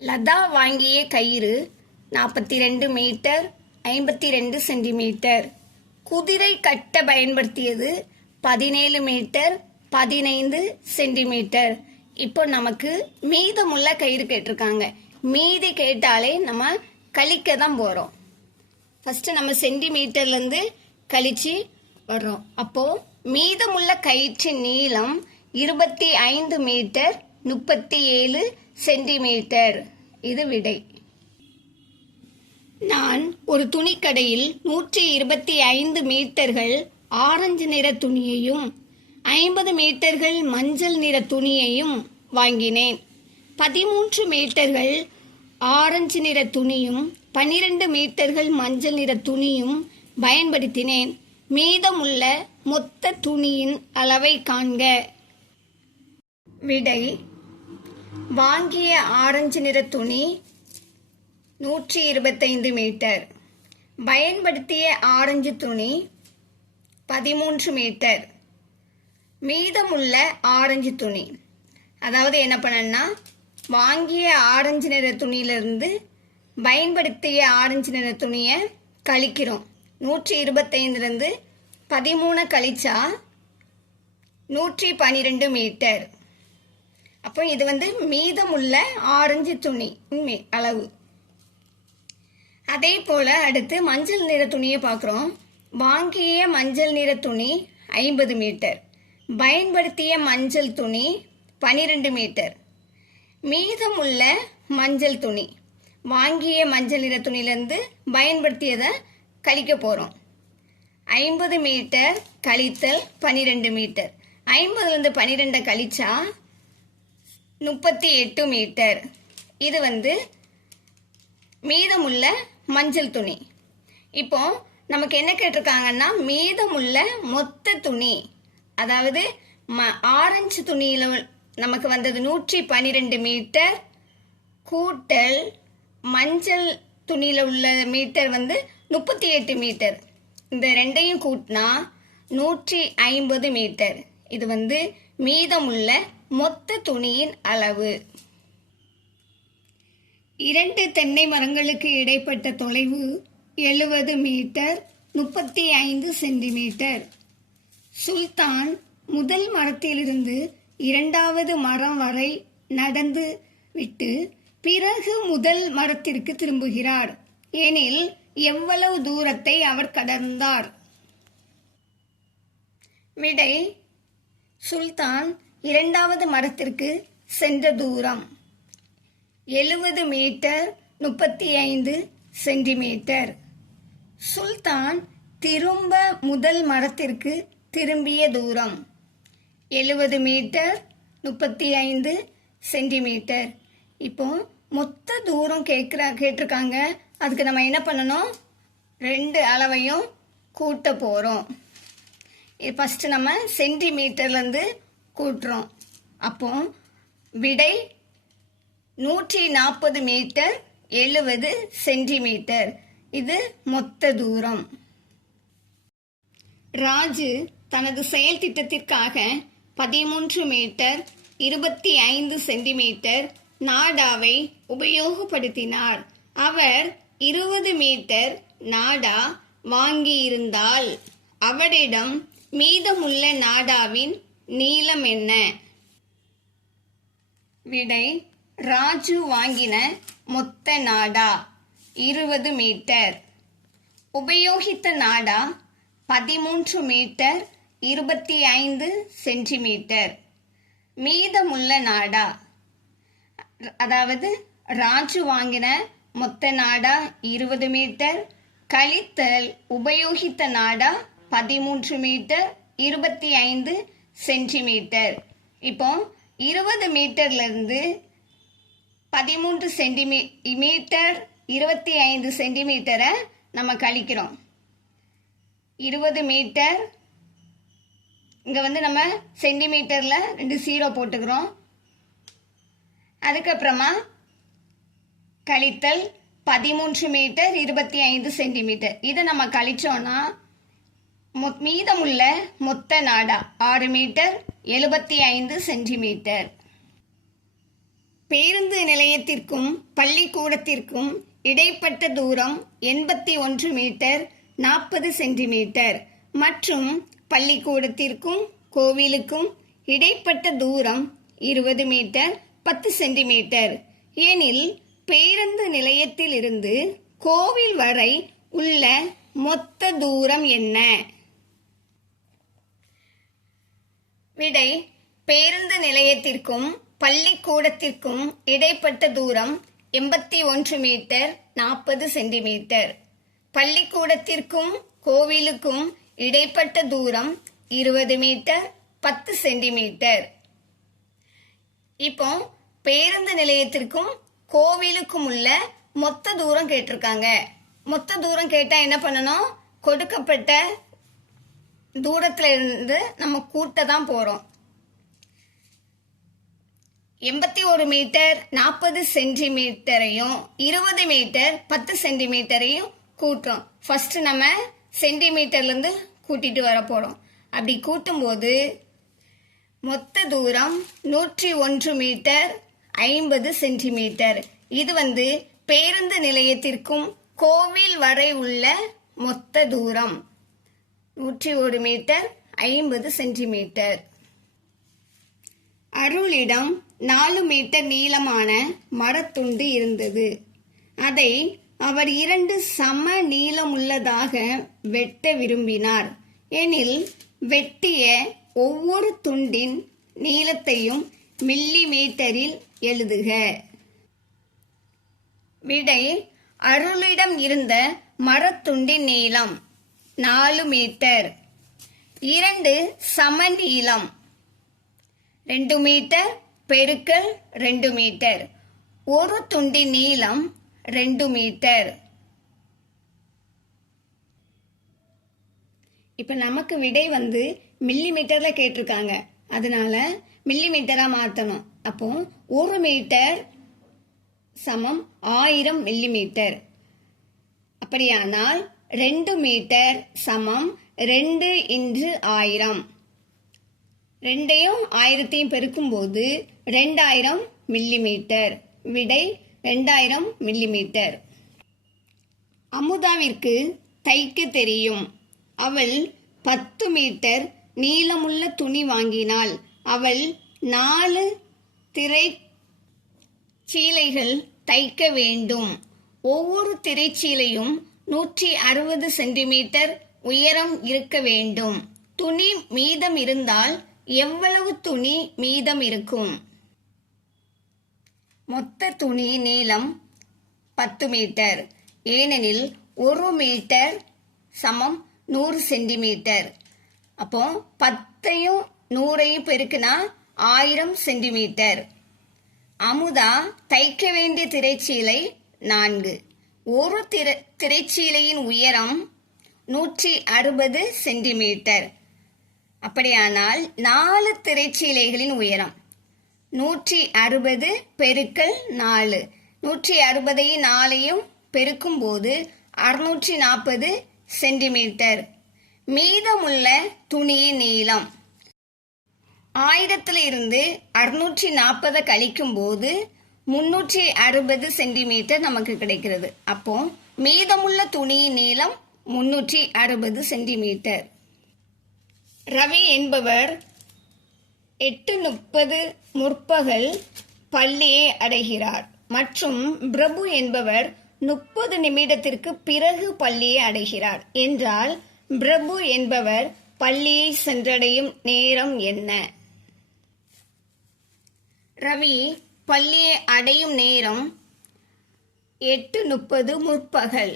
லதா வாங்கிய கயிறு 42 மீட்டர் 52 சென்டிமீட்டர். குதிரை கட்ட பயன்படுத்தியது 17 மீட்டர் 15 சென்டிமீட்டர். இப்போ நமக்கு மீதமுள்ள கயிறு கேட்டிருக்காங்க. மீதி கேட்டாலே நம்ம கழிக்க தான் போகிறோம். ஃபஸ்ட்டு நம்ம சென்டிமீட்டர்லேருந்து கழிச்சு வர்றோம். அப்போது மீதமுள்ள கயிற்றின் நீளம் 25 மீட்டர் 37 சென்டிமீட்டர். இது விடை. நான் ஒரு துணிக்கடையில் 125 மீட்டர்கள் ஆரஞ்சு நிற துணியையும் 50 மீட்டர்கள் மஞ்சள் நிற துணியையும் வாங்கினேன். 13 மீட்டர்கள் ஆரஞ்சு நிற துணியும் 12 மீட்டர்கள் மஞ்சள் நிற துணியும் பயன்படுத்தினேன். மீதமுள்ள மொத்த துணியின் அளவை காண்க. விடை. வாங்கிய ஆரஞ்சு நிற துணி 125 மீட்டர். பயன்படுத்திய ஆரஞ்சு துணி 13 மீட்டர். மீதமுள்ள ஆரஞ்சு துணி, அதாவது என்ன பண்ணனா, வாங்கிய ஆரஞ்சு நிற துணியிலிருந்து பயன்படுத்திய ஆரஞ்சு நிற துணியை கழிக்கிறோம். 125லேருந்து 13 கழிச்சா 112 மீட்டர். அப்போ இது மீதமுள்ள ஆரஞ்சு துணி அளவு. அதே போல அடுத்து மஞ்சள் நிற துணியை பார்க்குறோம். வாங்கிய மஞ்சள் நிற துணி 50 மீட்டர். பயன்படுத்திய மஞ்சள் துணி 12 மீட்டர். மீதமுள்ள மஞ்சள் துணி, வாங்கிய மஞ்சள் நிற துணியிலேருந்து பயன்படுத்தியதை கழிக்க போகிறோம். 50 மீட்டர் கழித்தல் 12 மீட்டர். 50லேருந்து 12 கழிச்சா 38 மீட்டர். இது மீதமுள்ள மஞ்சள் துணி. இப்போ நமக்கு என்ன கேட்டிருக்காங்கன்னா, மீதமுள்ள மொத்த துணி, அதாவது ஆரஞ்சு துணியில் நமக்கு வந்தது 112 மீட்டர் கூட்டல் மஞ்சள் துணியில் உள்ள மீட்டர் 38 மீட்டர். இந்த ரெண்டையும் கூட்டினா 150 மீட்டர். இது மீதமுள்ள மொத்த துணியின் அளவு. 2 தென்னை மரங்களுக்கு இடைப்பட்ட தொலைவு 70 மீட்டர் 35 சென்டிமீட்டர். சுல்தான் முதல் மரத்திலிருந்து 2வது மரம் வரை நடந்து விட்டு பிறகு முதல் மரத்திற்கு திரும்புகிறார் எனில் எவ்வளவு தூரத்தை அவர் கடந்தார்? விடை. சுல்தான் 2வது மரத்திற்கு சென்ற தூரம் 70 மீட்டர் 35 சென்டிமீட்டர். சுல்தான் திரும்ப முதல் மரத்திற்கு திரும்பிய தூரம் 70 மீட்டர் 35 சென்டிமீட்டர். இப்போ மொத்த தூரம் கேட்டிருக்காங்க. அதுக்கு நம்ம என்ன பண்ணணும்? 2 அளவையும் கூட்ட போகிறோம். ஃபஸ்ட்டு நம்ம சென்டிமீட்டர்லேருந்து கூட்டுறோம். அப்போ விடை 140 மீட்டர் 70 சென்டிமீட்டர். இது மொத்த தூரம். ராஜு தனது செயல் திட்டத்திற்காக 13 மீட்டர் 25 சென்டிமீட்டர் நாடாவை உபயோகப்படுத்தினார். அவர் 20 மீட்டர் நாடா வாங்கியிருந்தால் அவரிடம் மீதமுள்ள நாடாவின் நீளம் என்ன? விடை. ராஜு வாங்கின மொத்த நாடா 20 மீட்டர். உபயோகித்த நாடா 13 மீட்டர் 25 சென்டிமீட்டர். மீதமுள்ள நாடா, அதாவது ராஜு வாங்கின மொத்த நாடா 20 மீட்டர் கழித்தல் உபயோகித்த நாடா 13 மீட்டர் 25 சென்டிமீட்டர். இப்போ 20 மீட்டர்லேருந்து 13 சென்டிமீட்டர் 25 சென்டிமீட்டரை நம்ம கழிக்கிறோம். 20 மீட்டர், இங்கே நம்ம சென்டிமீட்டரில் 2 0 போட்டுக்கிறோம். அதுக்கப்புறமா கழித்தல் 13 மீட்டர் 25 சென்டிமீட்டர். இதை நம்ம கழிச்சோன்னா மீதமுள்ள மொத்த நாடா 6 மீட்டர் 75 சென்டிமீட்டர். பேருந்து நிலையத்திற்கும் பள்ளிக்கூடத்திற்கும் இடைப்பட்ட தூரம் 81 மீட்டர் 40 சென்டிமீட்டர் மற்றும் பள்ளிக்கூடத்திற்கும் கோவிலுக்கும் இடைப்பட்ட தூரம் 20 மீட்டர் 10 சென்டிமீட்டர். எனில் பேருந்து நிலையத்திலிருந்து கோவில் வரை உள்ள மொத்த தூரம் என்ன? விடை: பேருந்து நிலையத்திற்கும் பள்ளிக்கூடத்திற்கும் இடைப்பட்ட தூரம் 81 மீட்டர் 40 சென்டிமீட்டர். பள்ளிக்கூடத்திற்கும் கோவிலுக்கும் இடைப்பட்ட தூரம் 20 மீட்டர் 10 சென்டிமீட்டர். இப்போ பேருந்து நிலையத்திற்கும் கோவிலுக்கும் உள்ள மொத்த தூரம் கேட்டிருக்காங்க. மொத்த தூரம் கேட்டா என்ன பண்ணணும்? கொடுக்கப்பட்ட தூரத்துல இருந்து நம்ம கூட்ட தான் போறோம். 81 மீட்டர் 40 சென்டிமீட்டரையும் 20 மீட்டர் 10 சென்டிமீட்டரையும் கூட்டுறோம். ஃபர்ஸ்ட் நம்ம சென்டிமீட்டர்ல இருந்து கூட்டிட்டு வர போறோம். அப்படி கூட்டும் போது மொத்த தூரம் 101 மீட்டர் 50 சென்டிமீட்டர். இது பேருந்து நிலையத்திற்கும் கோவில் வரை உள்ள மொத்த தூரம் 101 மீட்டர் 50 சென்டிமீட்டர். அருளிடம் 4 மீட்டர் நீளமான மரத்துண்டு இருந்தது. அதை அவர் 2 சம நீளமுள்ளதாக வெட்ட விரும்பினார். எனில் வெட்டிய ஒவ்வொரு துண்டின் நீளத்தையும் மில்லி மீட்டரில் எழுதுக. விடை: அருளிடம் இருந்த மரத்துண்டின் நீளம் 4 மீட்டர். 2 சம நீளம் 2 மீட்டர் பெருக்கல் 2 மீட்டர். ஒரு துண்டின் நீளம் 2 மீட்டர். இப்ப நமக்கு விடை மில்லி மீட்டர்ல கேட்டிருக்காங்க. அதனால மில்லி மீட்டரா மாத்தணும். அப்போ 1 மீட்டர் சமம் 1000 மில்லி மீட்டர். அப்படியானால் 2 மீட்டர் சமம் 2 × 1000. 2ஐயும் 1000ஐயும் பெருக்கும் போது 2000 மில்லி மீட்டர். விடை 2000 மில்லி மீட்டர். அமுதாவிற்கு தைக்க தெரியும். அவள் 10 மீட்டர் நீளமுள்ள துணி வாங்கினாள். அவள் 4 திரைச்சீலைகள் தைக்க வேண்டும். ஒவ்வொரு திரைச்சீலையும் 160 சென்டிமீட்டர் உயரம் இருக்க வேண்டும். துணி மீதம் இருந்தால் எவ்வளவு துணி மீதம் இருக்கும்? மொத்த துணி நீளம் 10 மீட்டர். ஏனெனில் 1 மீட்டர் சமம் 100 சென்டிமீட்டர். அப்போ 10ஐயும் 100ஐயும் பெருக்குனா 1000 சென்டிமீட்டர். அமுதா தைக்க வேண்டிய திரைச்சீலை 4. ஒரு திரைச்சீலையின் உயரம் 160 சென்டிமீட்டர். அப்படியானால் 4 திரைச்சீலைகளின் உயரம் 160 பெருக்கல் 4. 160ஐயும் 4ஐயும் பெருக்கும் போது 640 சென்டிமீட்டர். மீதமுள்ள துணியின் நீளம் 1000 இருந்து 640 கழிக்கும் போது 360 சென்டிமீட்டர் நமக்கு கிடைக்கிறது. அப்போ மீதமுள்ள துணியின் நீளம் 360 சென்டிமீட்டர். ரவி என்பவர் 8:30 முற்பகல் பள்ளியை அடைகிறார் மற்றும் பிரபு என்பவர் 30 நிமிடத்திற்கு பிறகு பள்ளியை அடைகிறார் என்றால் பிரபு என்பவர் பள்ளியை சென்றடையும் நேரம் என்ன? ரவி பள்ளியை அடையும் நேரம் 8:30 முற்பகல்.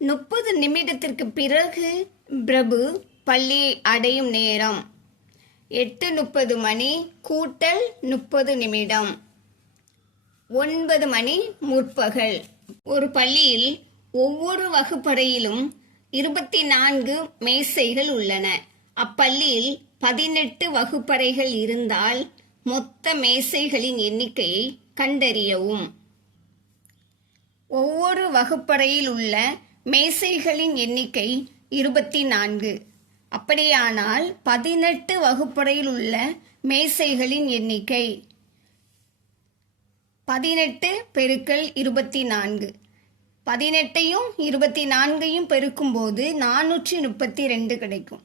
30 நிமிடத்திற்கு பிறகு பிரபு பள்ளியை அடையும் நேரம் 8:30 மணி கூட்டல் 30 நிமிடம் 9 மணி முற்பகல். ஒரு பள்ளியில் ஒவ்வொரு வகுப்பறையிலும் 24 மேசைகள் உள்ளன. அப்பள்ளியில் 18 வகுப்பறைகள் இருந்தால் மொத்த மேசைகளின் எண்ணிக்கையை கண்டறியவும். ஒவ்வொரு வகுப்பறையில் உள்ள மேசைகளின் எண்ணிக்கை 24. அப்படியானால் 18 வகுப்பறையில் உள்ள மேசைகளின் எண்ணிக்கை 18 பெருக்கல் 24. 18ஐயும் 24ஐயும் பெருக்கும்போது 432 கிடைக்கும்.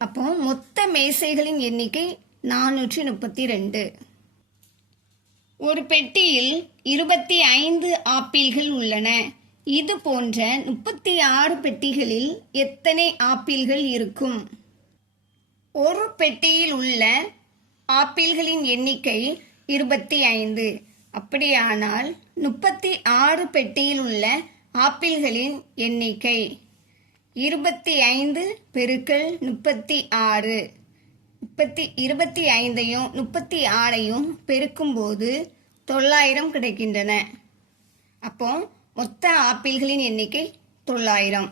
அப்போ மொத்த மேசைகளின் எண்ணிக்கை 432. ஒரு பெட்டியில் 25 ஆப்பிள்கள் உள்ளன. இது போன்ற 36 பெட்டிகளில் எத்தனை ஆப்பிள்கள் இருக்கும்? ஒரு பெட்டியில் உள்ள ஆப்பிள்களின் எண்ணிக்கை 25. அப்படியானால் 36 பெட்டியில் உள்ள ஆப்பிள்களின் எண்ணிக்கை 25 பெருக்கல் 36. 25ஐயும் 36ஐயும் பெருக்கும்போது 900 கிடைக்கின்றன. அப்போ மொத்த ஆப்பிள்களின் எண்ணிக்கை 900.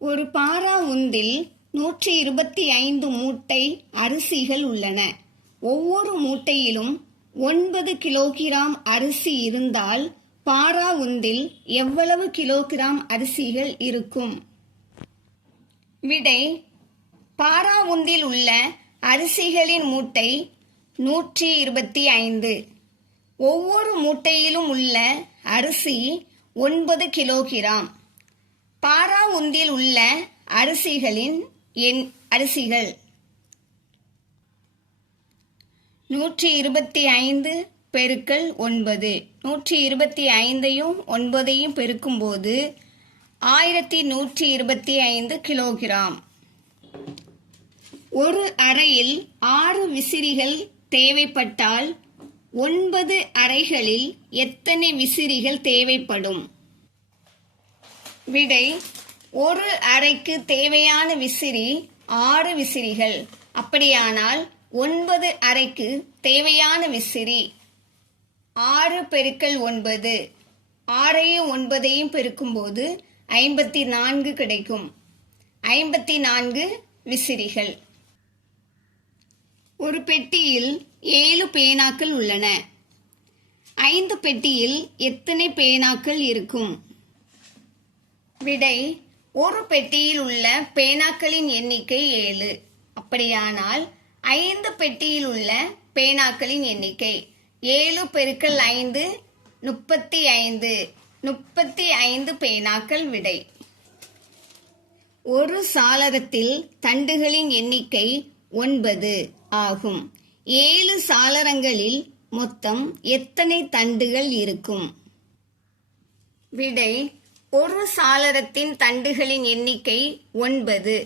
ஒரு பாரா உந்தில் 125 மூட்டை அரிசிகள் உள்ளன. ஒவ்வொரு மூட்டையிலும் 9 கிலோகிராம் அரிசி இருந்தால் பாரா உந்தில் எவ்வளவு கிலோகிராம் அரிசிகள் இருக்கும்? விடை: பாரா உந்தில் உள்ள அரிசிகளின் மூட்டை 125. ஒவ்வொரு மூட்டையிலும் உள்ள அரிசி 9 கிலோகிராம். பாரா உந்தில் உள்ள அரிசிகளின் அரிசிகள் 125 பெருக்கல் 9. 125ஐயும் 9ஐயும் பெருக்கும்போது 1125 கிலோகிராம். ஒரு அறையில் 6 விசிறிகள் தேவைப்பட்டால் 9 அறைகளில் எத்தனை விசிறிகள் தேவைப்படும்? விடை: ஒரு அறைக்கு தேவையான விசிறி 6 விசிறிகள். அப்படியானால் 9 அறைக்கு தேவையான விசிறி 6 பெருக்கல் 9. 6ஐயும் 9ஐயும் பெருக்கும்போது 54 கிடைக்கும். 54 விசிறிகள். ஒரு பெட்டியில் 7 பேனாக்கள் உள்ளன. 5 பெட்டியில் எத்தனை பேனாக்கள் இருக்கும்? விடை: ஒரு பெட்டியில் உள்ள பேனாக்களின் எண்ணிக்கை 7. அப்படியானால் 5 பெட்டியில் உள்ள பேனாக்களின் எண்ணிக்கை 7 பெருக்கல் 5 35. 35 பேனாக்கள். விடை: ஒரு சாளரத்தில் தண்டுகளின் எண்ணிக்கை 9 ஆகும். 7 சாளரங்களில் மொத்தம் எத்தனை தண்டுகள் இருக்கும்? விடை: ஒரு சாளரத்தின் தண்டுகளின் எண்ணிக்கை 9.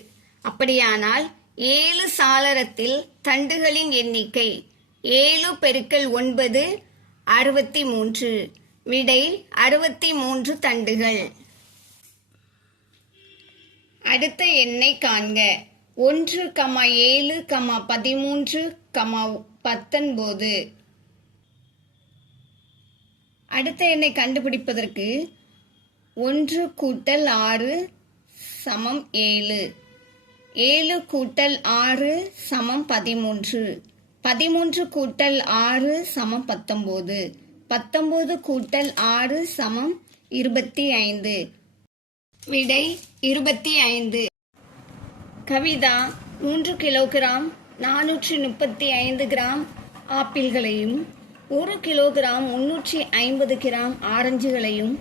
அப்படியானால் 7 சாளரத்தில் தண்டுகளின் எண்ணிக்கை 7 பெருக்கல் 9 63. விடை: 63 தண்டுகள். அடுத்த எண்ணை காண்க. 1, 7, 13, 19. அடுத்த எண்ணை கண்டுபிடிப்பதற்கு 1 கூட்டல் 6 சமம் 7. 7 கூட்டல் 6 சமம் 13. 13 கூட்டல் 6 சமம் 19. 19 கூட்டல் 6 சமம் 25. விடை: 25. கவிதா 3 கிலோகிராம் 435 கிராம் ஆப்பிள்களையும் 1 கிலோகிராம் 350 கிராம் ஆரஞ்சுகளையும்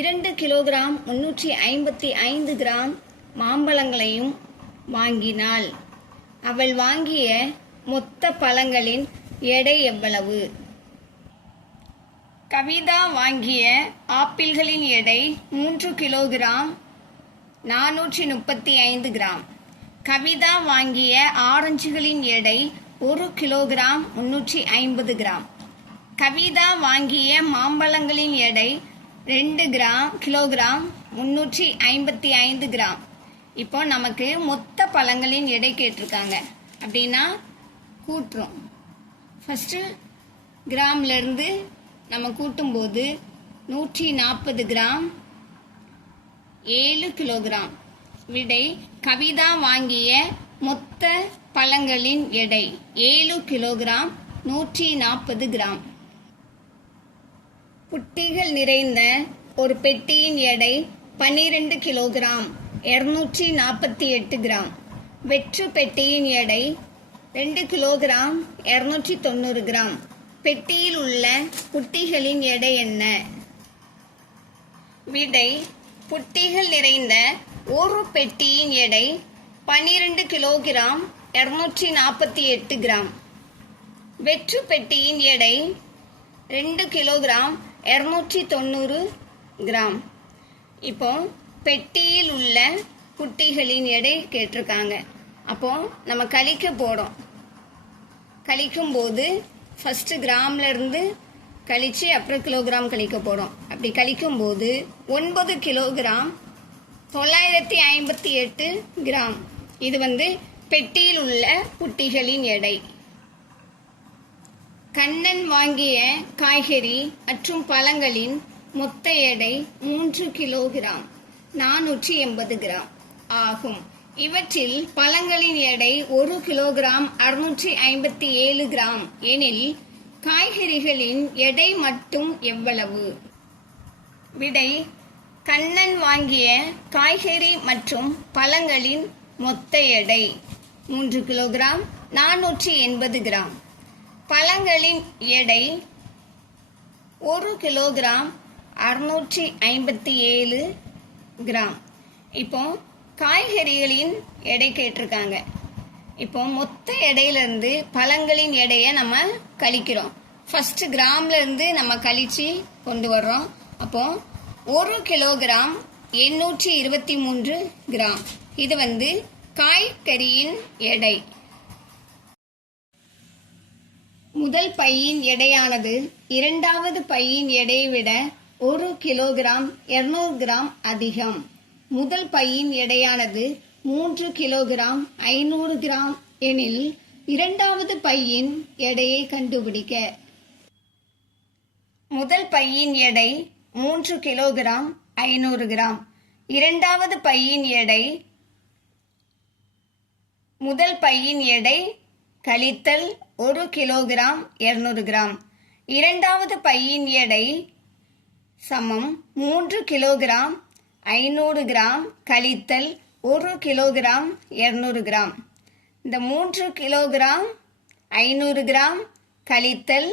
2 கிலோகிராம் 355 கிராம் மாம்பழங்களையும் வாங்கினாள். அவள் வாங்கிய மொத்த பழங்களின் எடை எவ்வளவு? கவிதா வாங்கிய ஆப்பிள்களின் எடை 3 கிலோகிராம் 435 கிராம். கவிதா வாங்கிய ஆரஞ்சுகளின் எடை 1 கிலோகிராம் 350 கிராம். கவிதா வாங்கிய மாம்பழங்களின் எடை 2 கிலோகிராம் 355 கிராம். இப்போ நமக்கு மொத்த பழங்களின் எடை கேட்டிருக்காங்க. அப்படின்னா கூட்டுறோம். ஃபஸ்ட்டு கிராம்லேருந்து நம்ம கூட்டும்போது 140 கிராம் 7 கிலோகிராம். விடை: கவிதா வாங்கிய மொத்த பழங்களின் எடை 7 கிலோகிராம் 140 கிராம். புட்டிகள் நிறைந்த ஒரு பெட்டியின் எடை 12 கிலோகிராம் 248 கிராம். வெற்று பெட்டியின் எடை 2 கிலோகிராம் 290 கிராம். பெட்டியில் உள்ள புட்டிகளின் எடை என்ன? விடை: புட்டிகள் நிறைந்த ஒரு பெட்டியின் எடை 12 கிலோகிராம் 248 கிராம். வெற்று பெட்டியின் எடை 2 கிலோகிராம் 290 கிராம். இப்போ பெட்டியில் உள்ள புட்டிகளின் எடை கேட்டிருக்காங்க. அப்போ நம்ம கழிக்க போகிறோம். கழிக்கும்போது ஃபஸ்ட்டு கிராம்ல இருந்து கழித்து அப்புறம் கிலோகிராம் கழிக்க போகிறோம். அப்படி கழிக்கும்போது 9 கிலோகிராம் 958 கிராம். இது பெட்டியில் உள்ள புட்டிகளின் எடை. கண்ணன் வாங்கிய காய்கறி மற்றும் பழங்களின் மொத்த எடை 3 கிலோகிராம் 480 கிராம் ஆகும். இவற்றில் பழங்களின் எடை 1 கிலோகிராம் 657 கிராம் எனில் காய்கறிகளின் எடை மட்டும் எவ்வளவு? விடை: கண்ணன் வாங்கிய காய்கறி மற்றும் பழங்களின் மொத்த எடை 3 கிலோகிராம் 480 கிராம். பழங்களின் எடை 1 கிலோகிராம் 657 கிராம். இப்போ காய்கறிகளின் எடை கேட்டிருக்காங்க. இப்போ மொத்த எடையிலிருந்து பழங்களின் எடையை நம்ம கழிக்கிறோம். ஃபர்ஸ்ட் கிராம்ல இருந்து நம்ம கழிச்சு கொண்டு வர்றோம். அப்போ 1 கிலோகிராம் 823 கிராம். இது காய்கறியின் எடை. முதல் பையின் எடையானது இரண்டாவது பையின் எடையை விட 1 கிலோகிராம் 200 கிராம் அதிகம். முதல் பையின் எடையானது 3 கிலோகிராம் 500 கிராம் எனில் இரண்டாவது பையின் எடையை கண்டுபிடிக்க. முதல் பையின் எடை 3 கிலோகிராம் 500 கிராம். இரண்டாவது பையின் எடை முதல் பையின் எடை கழித்தல் 1 கிலோகிராம் 200 கிராம். இரண்டாவது பையின் எடை சமம் 3 கிலோகிராம் 500 கிராம் கழித்தல் 1 கிலோகிராம் 200 கிராம். இந்த 3 கிலோகிராம் 500 கிராம் கழித்தல்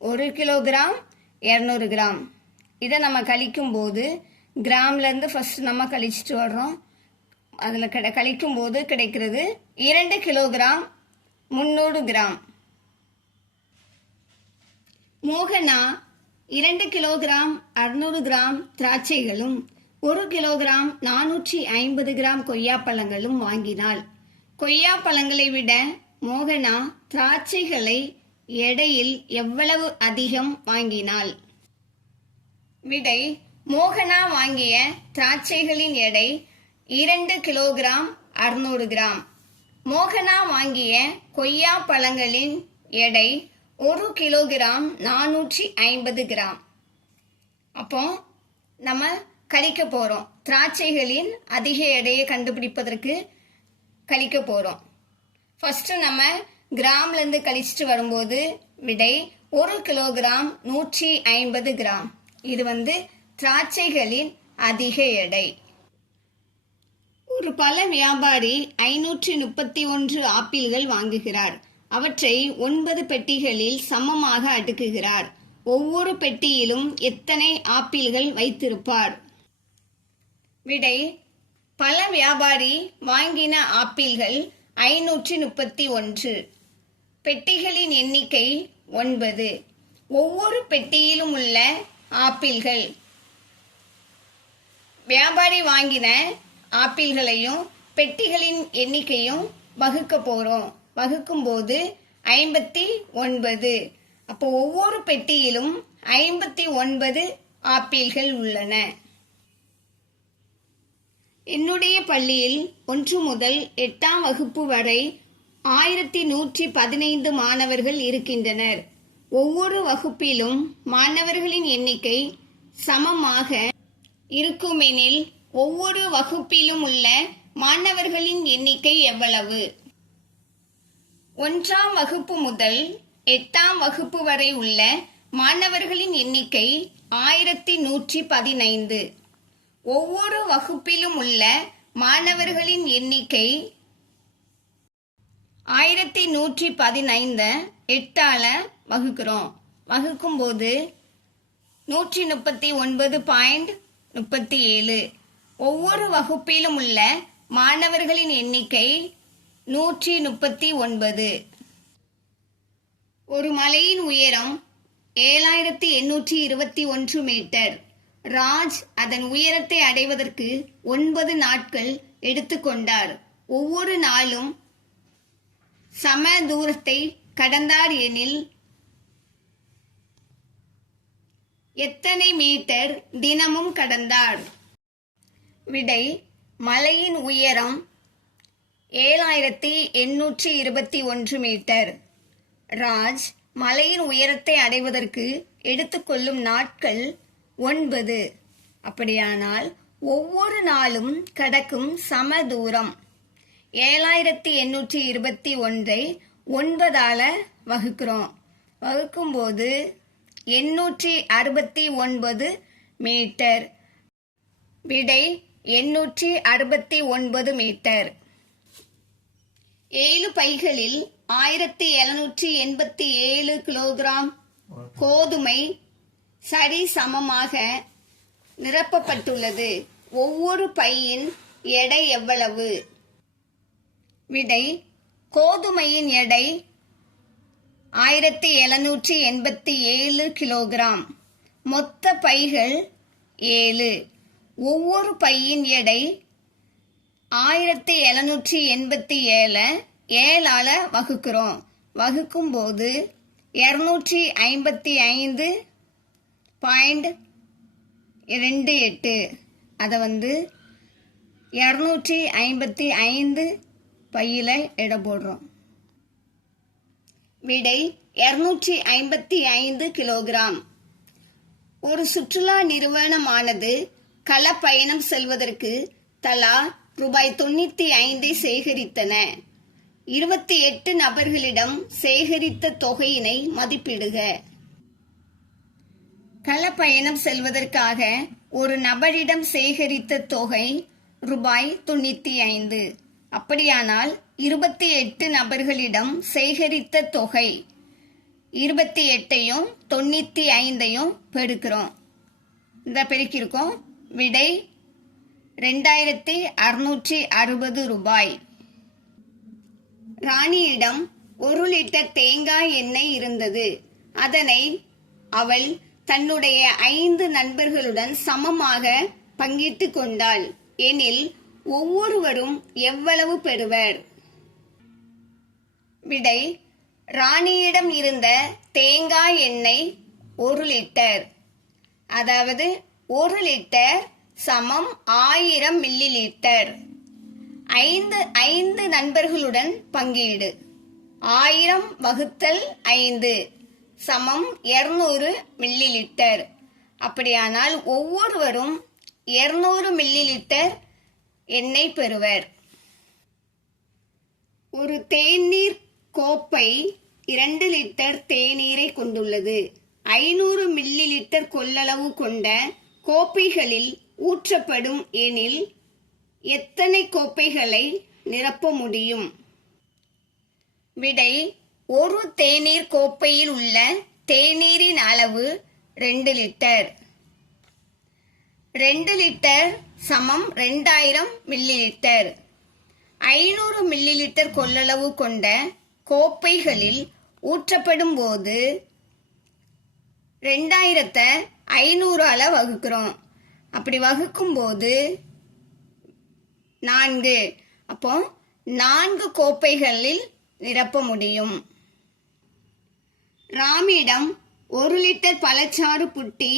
1 கிலோகிராம் 200 கிராம். இதை நம்ம கழிக்கும்போது கிராம்லேருந்து ஃபர்ஸ்ட் நம்ம கழிச்சிட்டு வர்றோம். அதில் கழிக்கும்போது கிடைக்கிறது 2 கிலோகிராம் 300 கிராம். மோகனா 2 கிலோகிராம் 600 கிராம் திராட்சைகளும் 1 கிலோகிராம் 450 கிராம் கொய்யாப்பழங்களும் வாங்கினாள். கொய்யாப்பழங்களை விட மோகனா திராட்சைகளை எடையில் எவ்வளவு அதிகம் வாங்கினாள்? விடை: மோகனா வாங்கிய திராட்சைகளின் எடை 2 கிலோகிராம் 600 கிராம். மோகனா வாங்கிய கொய்யாப்பழங்களின் எடை 1 கிலோகிராம் 450 கிராம். அப்போ நம்ம கழிக்க போகிறோம். திராட்சைகளின் அதிக எடையை கண்டுபிடிப்பதற்கு கழிக்க போகிறோம். ஃபஸ்ட்டு நம்ம கிராம்லேருந்து கழிச்சிட்டு வரும்போது விடை 1 கிலோகிராம் 150 கிராம். இது திராட்சைகளின் அதிக எடை. ஒரு பழ வியாபாரி 531 ஆப்பிள்கள் வாங்குகிறார். அவற்றை 9 பெட்டிகளில் சமமாக அடுக்குகிறார். ஒவ்வொரு பெட்டியிலும் எத்தனை ஆப்பிள்கள் வைத்திருப்பார்? விடை: பழ வியாபாரி வாங்கின ஆப்பிள்கள் 531. பெட்டிகளின் எண்ணிக்கை 9. ஒவ்வொரு பெட்டியிலும் உள்ள ஆப்பிள்கள் வியாபாரி வாங்கின ஆப்பிள்களையும் பெட்டிகளின் எண்ணிக்கையும் வகுக்க போகிறோம். வகுக்கும்போது 59. அப்போ ஒவ்வொரு பெட்டியிலும் 59 ஆப்பிள்கள் உள்ளன. என்னுடைய பள்ளியில் 1 முதல் 8ஆம் வகுப்பு வரை 1115 மாணவர்கள் இருக்கின்றனர். ஒவ்வொரு வகுப்பிலும் மாணவர்களின் எண்ணிக்கை சமமாக இருக்குமெனில் ஒவ்வொரு வகுப்பிலும் உள்ள மாணவர்களின் எண்ணிக்கை எவ்வளவு? 1ஆம் வகுப்பு முதல் 8ஆம் வகுப்பு வரை உள்ள மாணவர்களின் எண்ணிக்கை 1115. ஒவ்வொரு வகுப்பிலும் உள்ள மாணவர்களின் எண்ணிக்கை 1115 8ஆல வகுக்கிறோம். வகுக்கும்போது 139.37. ஒவ்வொரு வகுப்பிலும் உள்ள மாணவர்களின் எண்ணிக்கை 139. ஒரு மலையின் உயரம் 7821 மீட்டர். ராஜ் அதன் உயரத்தை அடைவதற்கு 9 நாட்கள் எடுத்துக்கொண்டார். ஒவ்வொரு நாளும் சம தூரத்தை கடந்தார் எனில் எத்தனை மீட்டர் தினமும் கடந்தார்? விடை: மலையின் உயரம் 7821 மீட்டர். ராஜ் மலையின் உயரத்தை அடைவதற்கு எடுத்துக்கொள்ளும் நாட்கள் 9. அப்படியானால் ஒவ்வொரு நாளும் கடக்கும் சம தூரம் 7821ஐ 9ஆல வகுக்கிறோம். வகுக்கும்போது 869 மீட்டர். விடை: 869 மீட்டர். 7 பைகளில் 1787 கிலோகிராம் கோதுமை சரி சமமாக நிரப்பப்பட்டுள்ளது. ஒவ்வொரு பையின் எடை எவ்வளவு? விடை: கோதுமையின் எடை 1787 கிலோகிராம். மொத்த பைகள் 7. ஒவ்வொரு பையின் எடை 1787 7ஆல வகுக்கிறோம். வகுக்கும்போது 255.28 அதை 255 பையில எடை போடுறோம். விடை: 255 கிலோகிராம். ஒரு சுற்றுலா நிறுவனமானது கள பயணம் செல்வதற்கு தலா ரூபாய் 95 சேகரித்தன. 28 நபர்களிடம் சேகரித்த தொகையினை மதிப்பிடுக. கள பயணம் செல்வதற்காக ஒரு நபரிடம் சேகரித்த தொகை ரூபாய் 95. அப்படியானால் 28 நபர்களிடம் சேகரித்த தொகை 28ஐயும் 95ஐயும் பெருக்கிறோம். இந்த பெருக்கியிருக்கோம். விடை: 2660 ரூபாய். ராணியிடம் 1 லிட்டர் தேங்காய் எண்ணெய் இருந்தது. அதனை அவள் தன்னுடைய 5 நண்பர்களுடன் சமமாக பங்கிட்டு கொண்டாள் எனில் ஒவ்வொருவரும் எவ்வளவு பெறுவர்? விடை: ராணியிடம் இருந்த தேங்காய் எண்ணெய் 1 லிட்டர். அதாவது 1 லிட்டர் சமம் 1000 மில்லி லிட்டர். 5 நண்பர்களுடன் பங்கீடு. 1000 வகுத்தல் 5 சமம் 200 மில்லி லிட்டர். அப்படியானால் ஒவ்வொருவரும் 200 மில்லி லிட்டர் எண்ணெய் பெறுவர். ஒரு தேநீர் கோப்பை 2 லிட்டர் தேநீரை கொண்டுள்ளது. 500 மில்லி லிட்டர் கொள்ளளவு கொண்ட கோப்பைகளில் ஊற்றப்படும் எனில் எத்தனை கோப்பைகளை நிரப்ப முடியும்? விடை: ஒரு தேநீர் கோப்பையில் உள்ள தேநீரின் அளவு 2 லிட்டர். 2 லிட்டர் சமம் 2000 மில்லி லிட்டர். 500 மில்லி லிட்டர் கொள்ளளவு கொண்ட கோப்பைகளில் ஊற்றப்படும் போது 2000ஐ 500ஆல வகுக்கிறோம். அப்படி வகுக்கும்போது 4. அப்போ 4 கோப்பைகளில் நிரப்ப முடியும். ராமிடம் 1 லிட்டர் பழச்சாறு புட்டி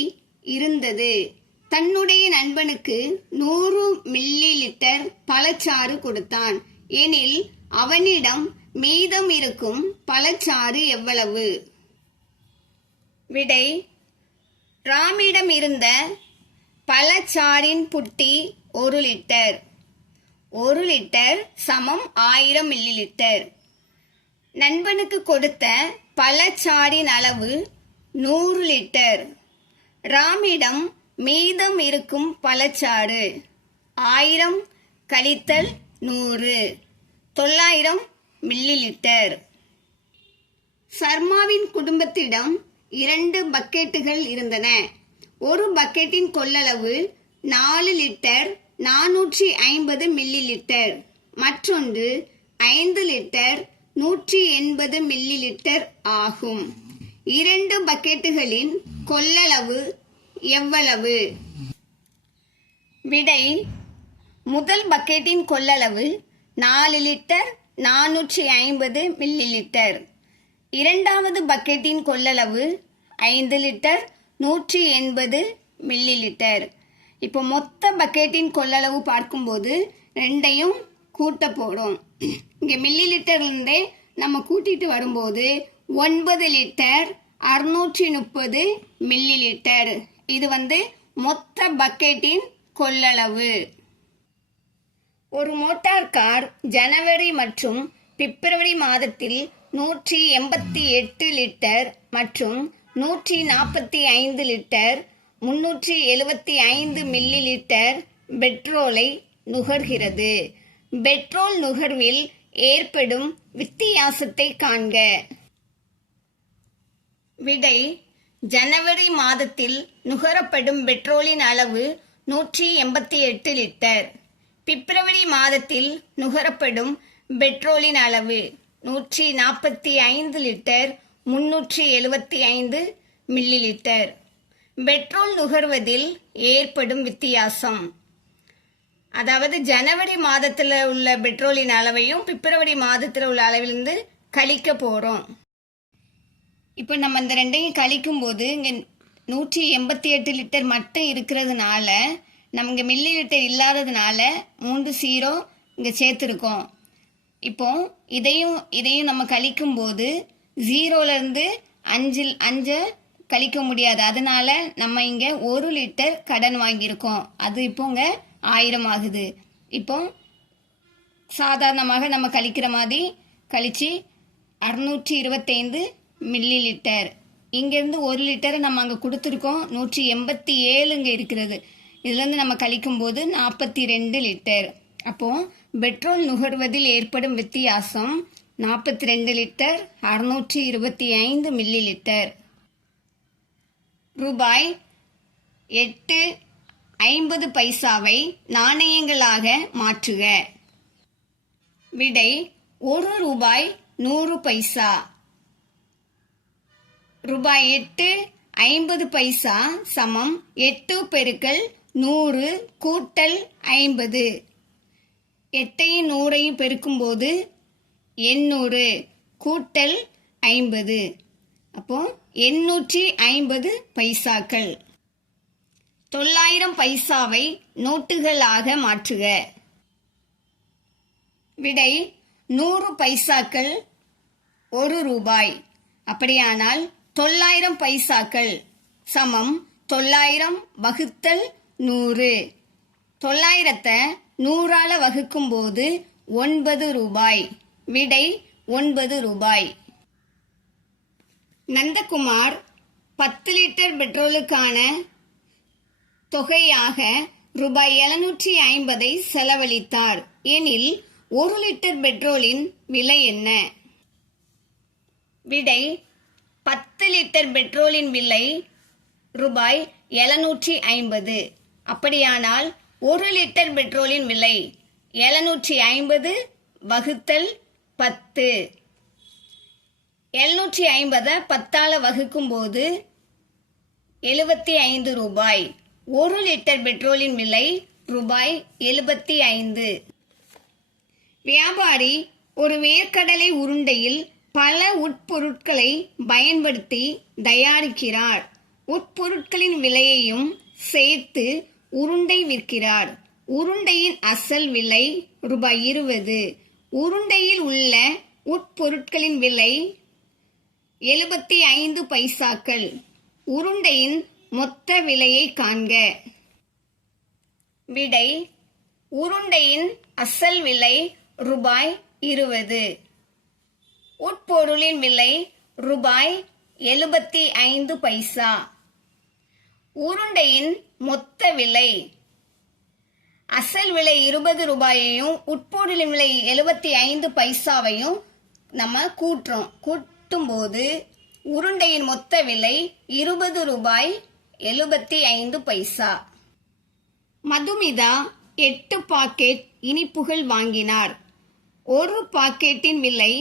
இருந்தது. தன்னுடைய நண்பனுக்கு 100 மில்லி லிட்டர் பழச்சாறு கொடுத்தான் எனில் அவனிடம் மீதம் இருக்கும் பழச்சாறு எவ்வளவு? விடை: ராமிடம் இருந்த பழச்சாறின் புட்டி 1 லிட்டர். 1 லிட்டர் சமம் 1000 மில்லி லிட்டர். நண்பனுக்கு கொடுத்த பழச்சாறின் அளவு 100 லிட்டர். ராமிடம் மீதம் இருக்கும் பழச்சாறு 1000 கழித்தல் 100 900 மில்லி லிட்டர். சர்மாவின் குடும்பத்திடம் 2 பக்கெட்டுகள் இருந்தன. ஒரு பக்கெட்டின் கொள்ளளவு 4 லிட்டர் 450 மில்லி லிட்டர், மற்றொன்று 5 லிட்டர் 180 மில்லி லிட்டர் ஆகும். 2 பக்கெட்டுகளின் கொள்ளளவு எவ்வளவு? விடை: முதல் பக்கெட்டின் கொள்ளளவு 4 லிட்டர் 450 மில்லி லிட்டர். இரண்டாவது பக்கெட்டின் கொள்ளளவு 5 லிட்டர் 180 மில்லி லிட்டர். இப்போ மொத்த பக்கெட்டின் கொள்ளளவு பார்க்கும்போது ரெண்டையும் கூட்ட போடும். இங்கே மில்லி லிட்டர்லேருந்தே நம்ம கூட்டிட்டு வரும்போது 9 லிட்டர் 630 மில்லி லிட்டர். இது மொத்த பக்கெட்டின் கொள்ளளவு. ஒரு மோட்டார் கார் ஜனவரி மற்றும் பிப்ரவரி மாதத்தில் 188 லிட்டர் மற்றும் 145 லிட்டர் 375 மில்லி லிட்டர் பெட்ரோலை நுகர்கிறது. பெட்ரோல் நுகர்வில் ஏற்படும் வித்தியாசத்தை காண்க. விடை: ஜனவரி மாதத்தில் நுகரப்படும் பெட்ரோலின் அளவு 188 லிட்டர். பிப்ரவரி மாதத்தில் நுகரப்படும் பெட்ரோலின் அளவு 145 லிட்டர் 375 மில்லி லிட்டர். பெட்ரோல் நுகர்வதில் ஏற்படும் வித்தியாசம், அதாவது ஜனவரி மாதத்தில் உள்ள பெட்ரோலின் அளவையும் பிப்ரவரி மாதத்தில் உள்ள அளவிலிருந்து கழிக்க போகிறோம். இப்போ நம்ம இந்த ரெண்டையும் கழிக்கும் போது இங்கே 188 லிட்டர் மட்டும் இருக்கிறதுனால, நம்ம இங்கே மில்லி லிட்டர் இல்லாததுனால 3 0 இங்கே சேர்த்துருக்கோம். இப்போ இதையும் நம்ம கழிக்கும் போது 0லேருந்து 5 கழிக்க முடியாது. அதனால நம்ம இங்கே 1 லிட்டர் கடன் வாங்கியிருக்கோம். அது இப்போ இங்கே 1000 ஆகுது. இப்போ சாதாரணமாக நம்ம கழிக்கிற மாதிரி கழிச்சு 625 மில்லி லிட்டர். இங்கேருந்து 1 லிட்டரை நம்ம அங்கே கொடுத்துருக்கோம். 187 இங்கே இருக்கிறது. இதுலேருந்து நம்ம கழிக்கும் போது 42 லிட்டர். அப்போ பெட்ரோல் நுகர்வதில் ஏற்படும் வித்தியாசம் 42 லிட்டர் 625 மில்லி லிட்டர். ரூபாய் 8.50 பைசாவை நாணயங்களாக மாற்றுக. விடை: 1 ரூபாய் 100 பைசா. ரூபாய் 8.50 பைசா சமம் 8 பெருக்கல் 100 கூட்டல் 50. 8ஐயும் 100ஐயும் பெருக்கும்போது 800 கூட்டல் 50. அப்போ 850 பைசாக்கள். 900 பைசாவை நோட்டுகளாக மாற்றுக. விடை: 100 பைசாக்கள் 1 ரூபாய். அப்படியானால் 900 பைசாக்கள் சமம் 900 வகுத்தல் 100. 900ஐ 100ஆல் வகுக்கும் போது 9 ரூபாய். விடை: 9 ரூபாய். நந்தகுமார் 10 லிட்டர் பெட்ரோலுக்கான தொகையாக ரூபாய் 750 செலவழித்தார் எனில் 1 லிட்டர் பெட்ரோலின் விலை என்ன? விடை: 10 லிட்டர் பெட்ரோலின் விலை ரூபாய் 750. அப்படியானால் 1 லிட்டர் பெட்ரோலின் விலை 750 வகுத்தல் 10. 750 10ஆல் வகுக்கும் போது 75 ரூபாய். 1 லிட்டர் பெட்ரோலின் விலை ரூபாய் 75. வியாபாரி ஒரு வேர்க்கடலை உருண்டையில் பல உட்பொருட்களை பயன்படுத்தி தயாரிக்கிறார். உட்பொருட்களின் விலையையும் சேர்த்து உருண்டை விற்கிறார். உருண்டையின் அசல் விலை ரூபாய் 20. உருண்டையில் உள்ள உட்பொருட்களின் விலை 75 பைசாக்கள். உருண்டையின் மொத்த விலையை காண்க. விடை: உருண்டையின் அசல் விலை ரூபாய் 20. உட்பொருளின் விலை ரூபாய் 75 பைசா. உருண்டையின் மொத்த விலை அசல் விலை 20 ரூபாயையும் உட்பொருளின் விலை 75 பைசாவையும் நம்ம கூட்டும் போது உருண்டையின் மொத்த விலை 20 ரூபாய் 75 பைசா. மதுமிதா 8 பாக்கெட் இனிப்புகள் வாங்கினார். ஒரு பாக்கெட்டின் விலை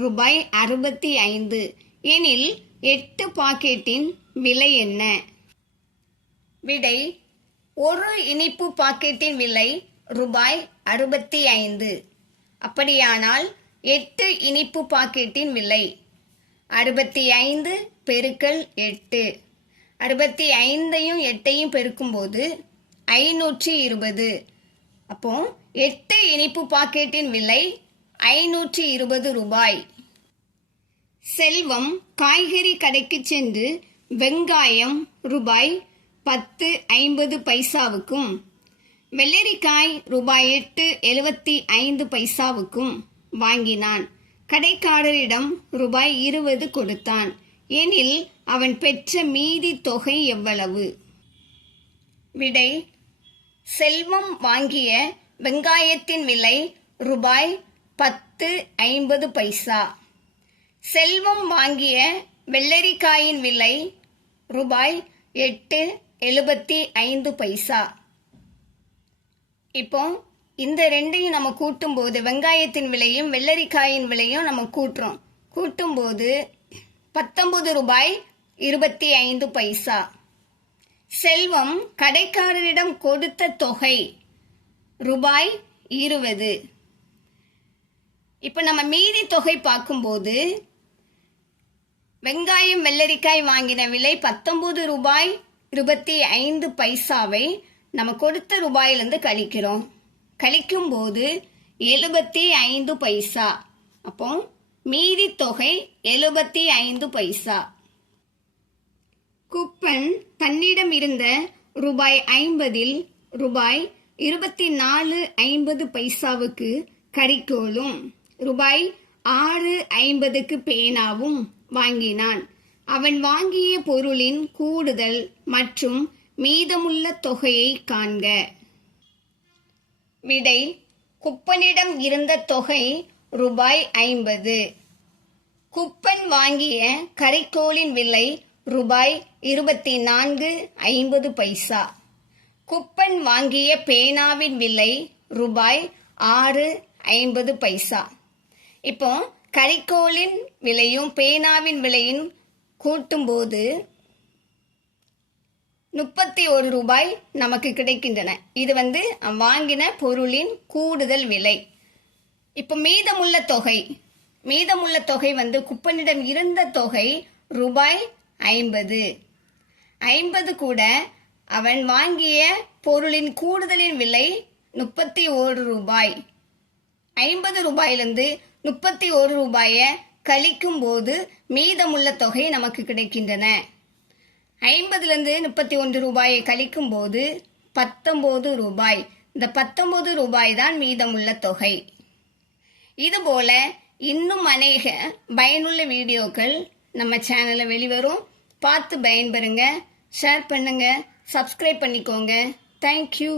ரூபாய் 65 எனில் 8 பாக்கெட்டின் விலை என்ன? விடை: ஒரு இனிப்பு பாக்கெட்டின் விலை ரூபாய் 65. அப்படியானால் 8 இனிப்பு பாக்கெட்டின் விலை 65 பெருக்கல் 8. 65ஐயும் 8ஐயும் பெருக்கும்போது 520. அப்போ 8 இனிப்பு பாக்கெட்டின் விலை 520 ரூபாய். செல்வம் காய்கறி கடைக்கு சென்று வெங்காயம் ரூபாய் 10.50 பைசாவுக்கும் வெள்ளரிக்காய் ரூபாய் 8.75 பைசாவுக்கும் வாங்கினான். கடைக்காரரிடம் ரூபாய் 20 கொடுத்தான். எனில் அவன் பெற்ற மீதி தொகை எவ்வளவு? விடை: செல்வம் வாங்கிய வெங்காயத்தின் விலை ரூபாய் 10.50 பைசா. செல்வம் வாங்கிய வெள்ளரிக்காயின் விலை ரூபாய் 8.75 பைசா. இப்போ இந்த ரெண்டையும் நம்ம கூட்டும்போது வெங்காயத்தின் விலையும் வெள்ளரிக்காயின் விலையும் நம்ம கூட்டும்போது 19 ரூபாய் 25 பைசா. செல்வம் கடைக்காரரிடம் கொடுத்த தொகை ரூபாய் 20. இப்போ நம்ம மீதி தொகை பார்க்கும்போது வெங்காயம் வெள்ளரிக்காய் வாங்கின விலை 19 ரூபாய் 25 பைசாவை நம்ம கொடுத்த ரூபாயிலிருந்து கழிக்கும் போது 75 பைசா. அப்போ மீதி தொகை 75 பைசா. குப்பன் தன்னிடம் இருந்த ரூபாய் 50 ரூபாய் 24.50 பைசாவுக்கு கரிக்கோலும் ரூபாய் 6.50 பேனாவும் வாங்கினான். அவன் வாங்கிய பொருளின் கூடுதல் மற்றும் மீதமுள்ள தொகையை காண்க. விடை: குப்பனிடம் இருந்த தொகை ரூபாய் 50. குப்பன் வாங்கிய கரிக்கோலின் விலை ரூபாய் 24.50 பைசா. குப்பன் வாங்கிய பேனாவின் விலை ரூபாய் 6.50 பைசா. இப்போ கரிக்கோலின் விலையும் பேனாவின் விலையும் கூட்டும்போது 31 ரூபாய் நமக்கு கிடைக்கின்றன. இது வாங்கின பொருளின் கூடுதல் விலை. இப்போ மீதமுள்ள தொகை குப்பனிடம் இருந்த தொகை ரூபாய் 50. 50 கூட அவன் வாங்கிய பொருளின் கூடுதலின் விலை 31 ரூபாய். 50 ரூபாயிலிருந்து 31 ரூபாயை கழிக்கும் போது மீதமுள்ள தொகை நமக்கு கிடைக்கின்றன. 50லிருந்து 31 ரூபாயை கழிக்கும் போது 19 ரூபாய். இந்த 19 ரூபாய் தான் மீதமுள்ள தொகை. இதுபோல இன்னும் அநேக பயனுள்ள வீடியோக்கள் நம்ம சேனலில் வெளிவரும். பார்த்து பயன்பெறுங்க. ஷேர் பண்ணுங்க. சப்ஸ்கிரைப் பண்ணிக்கோங்க. தேங்க்யூ.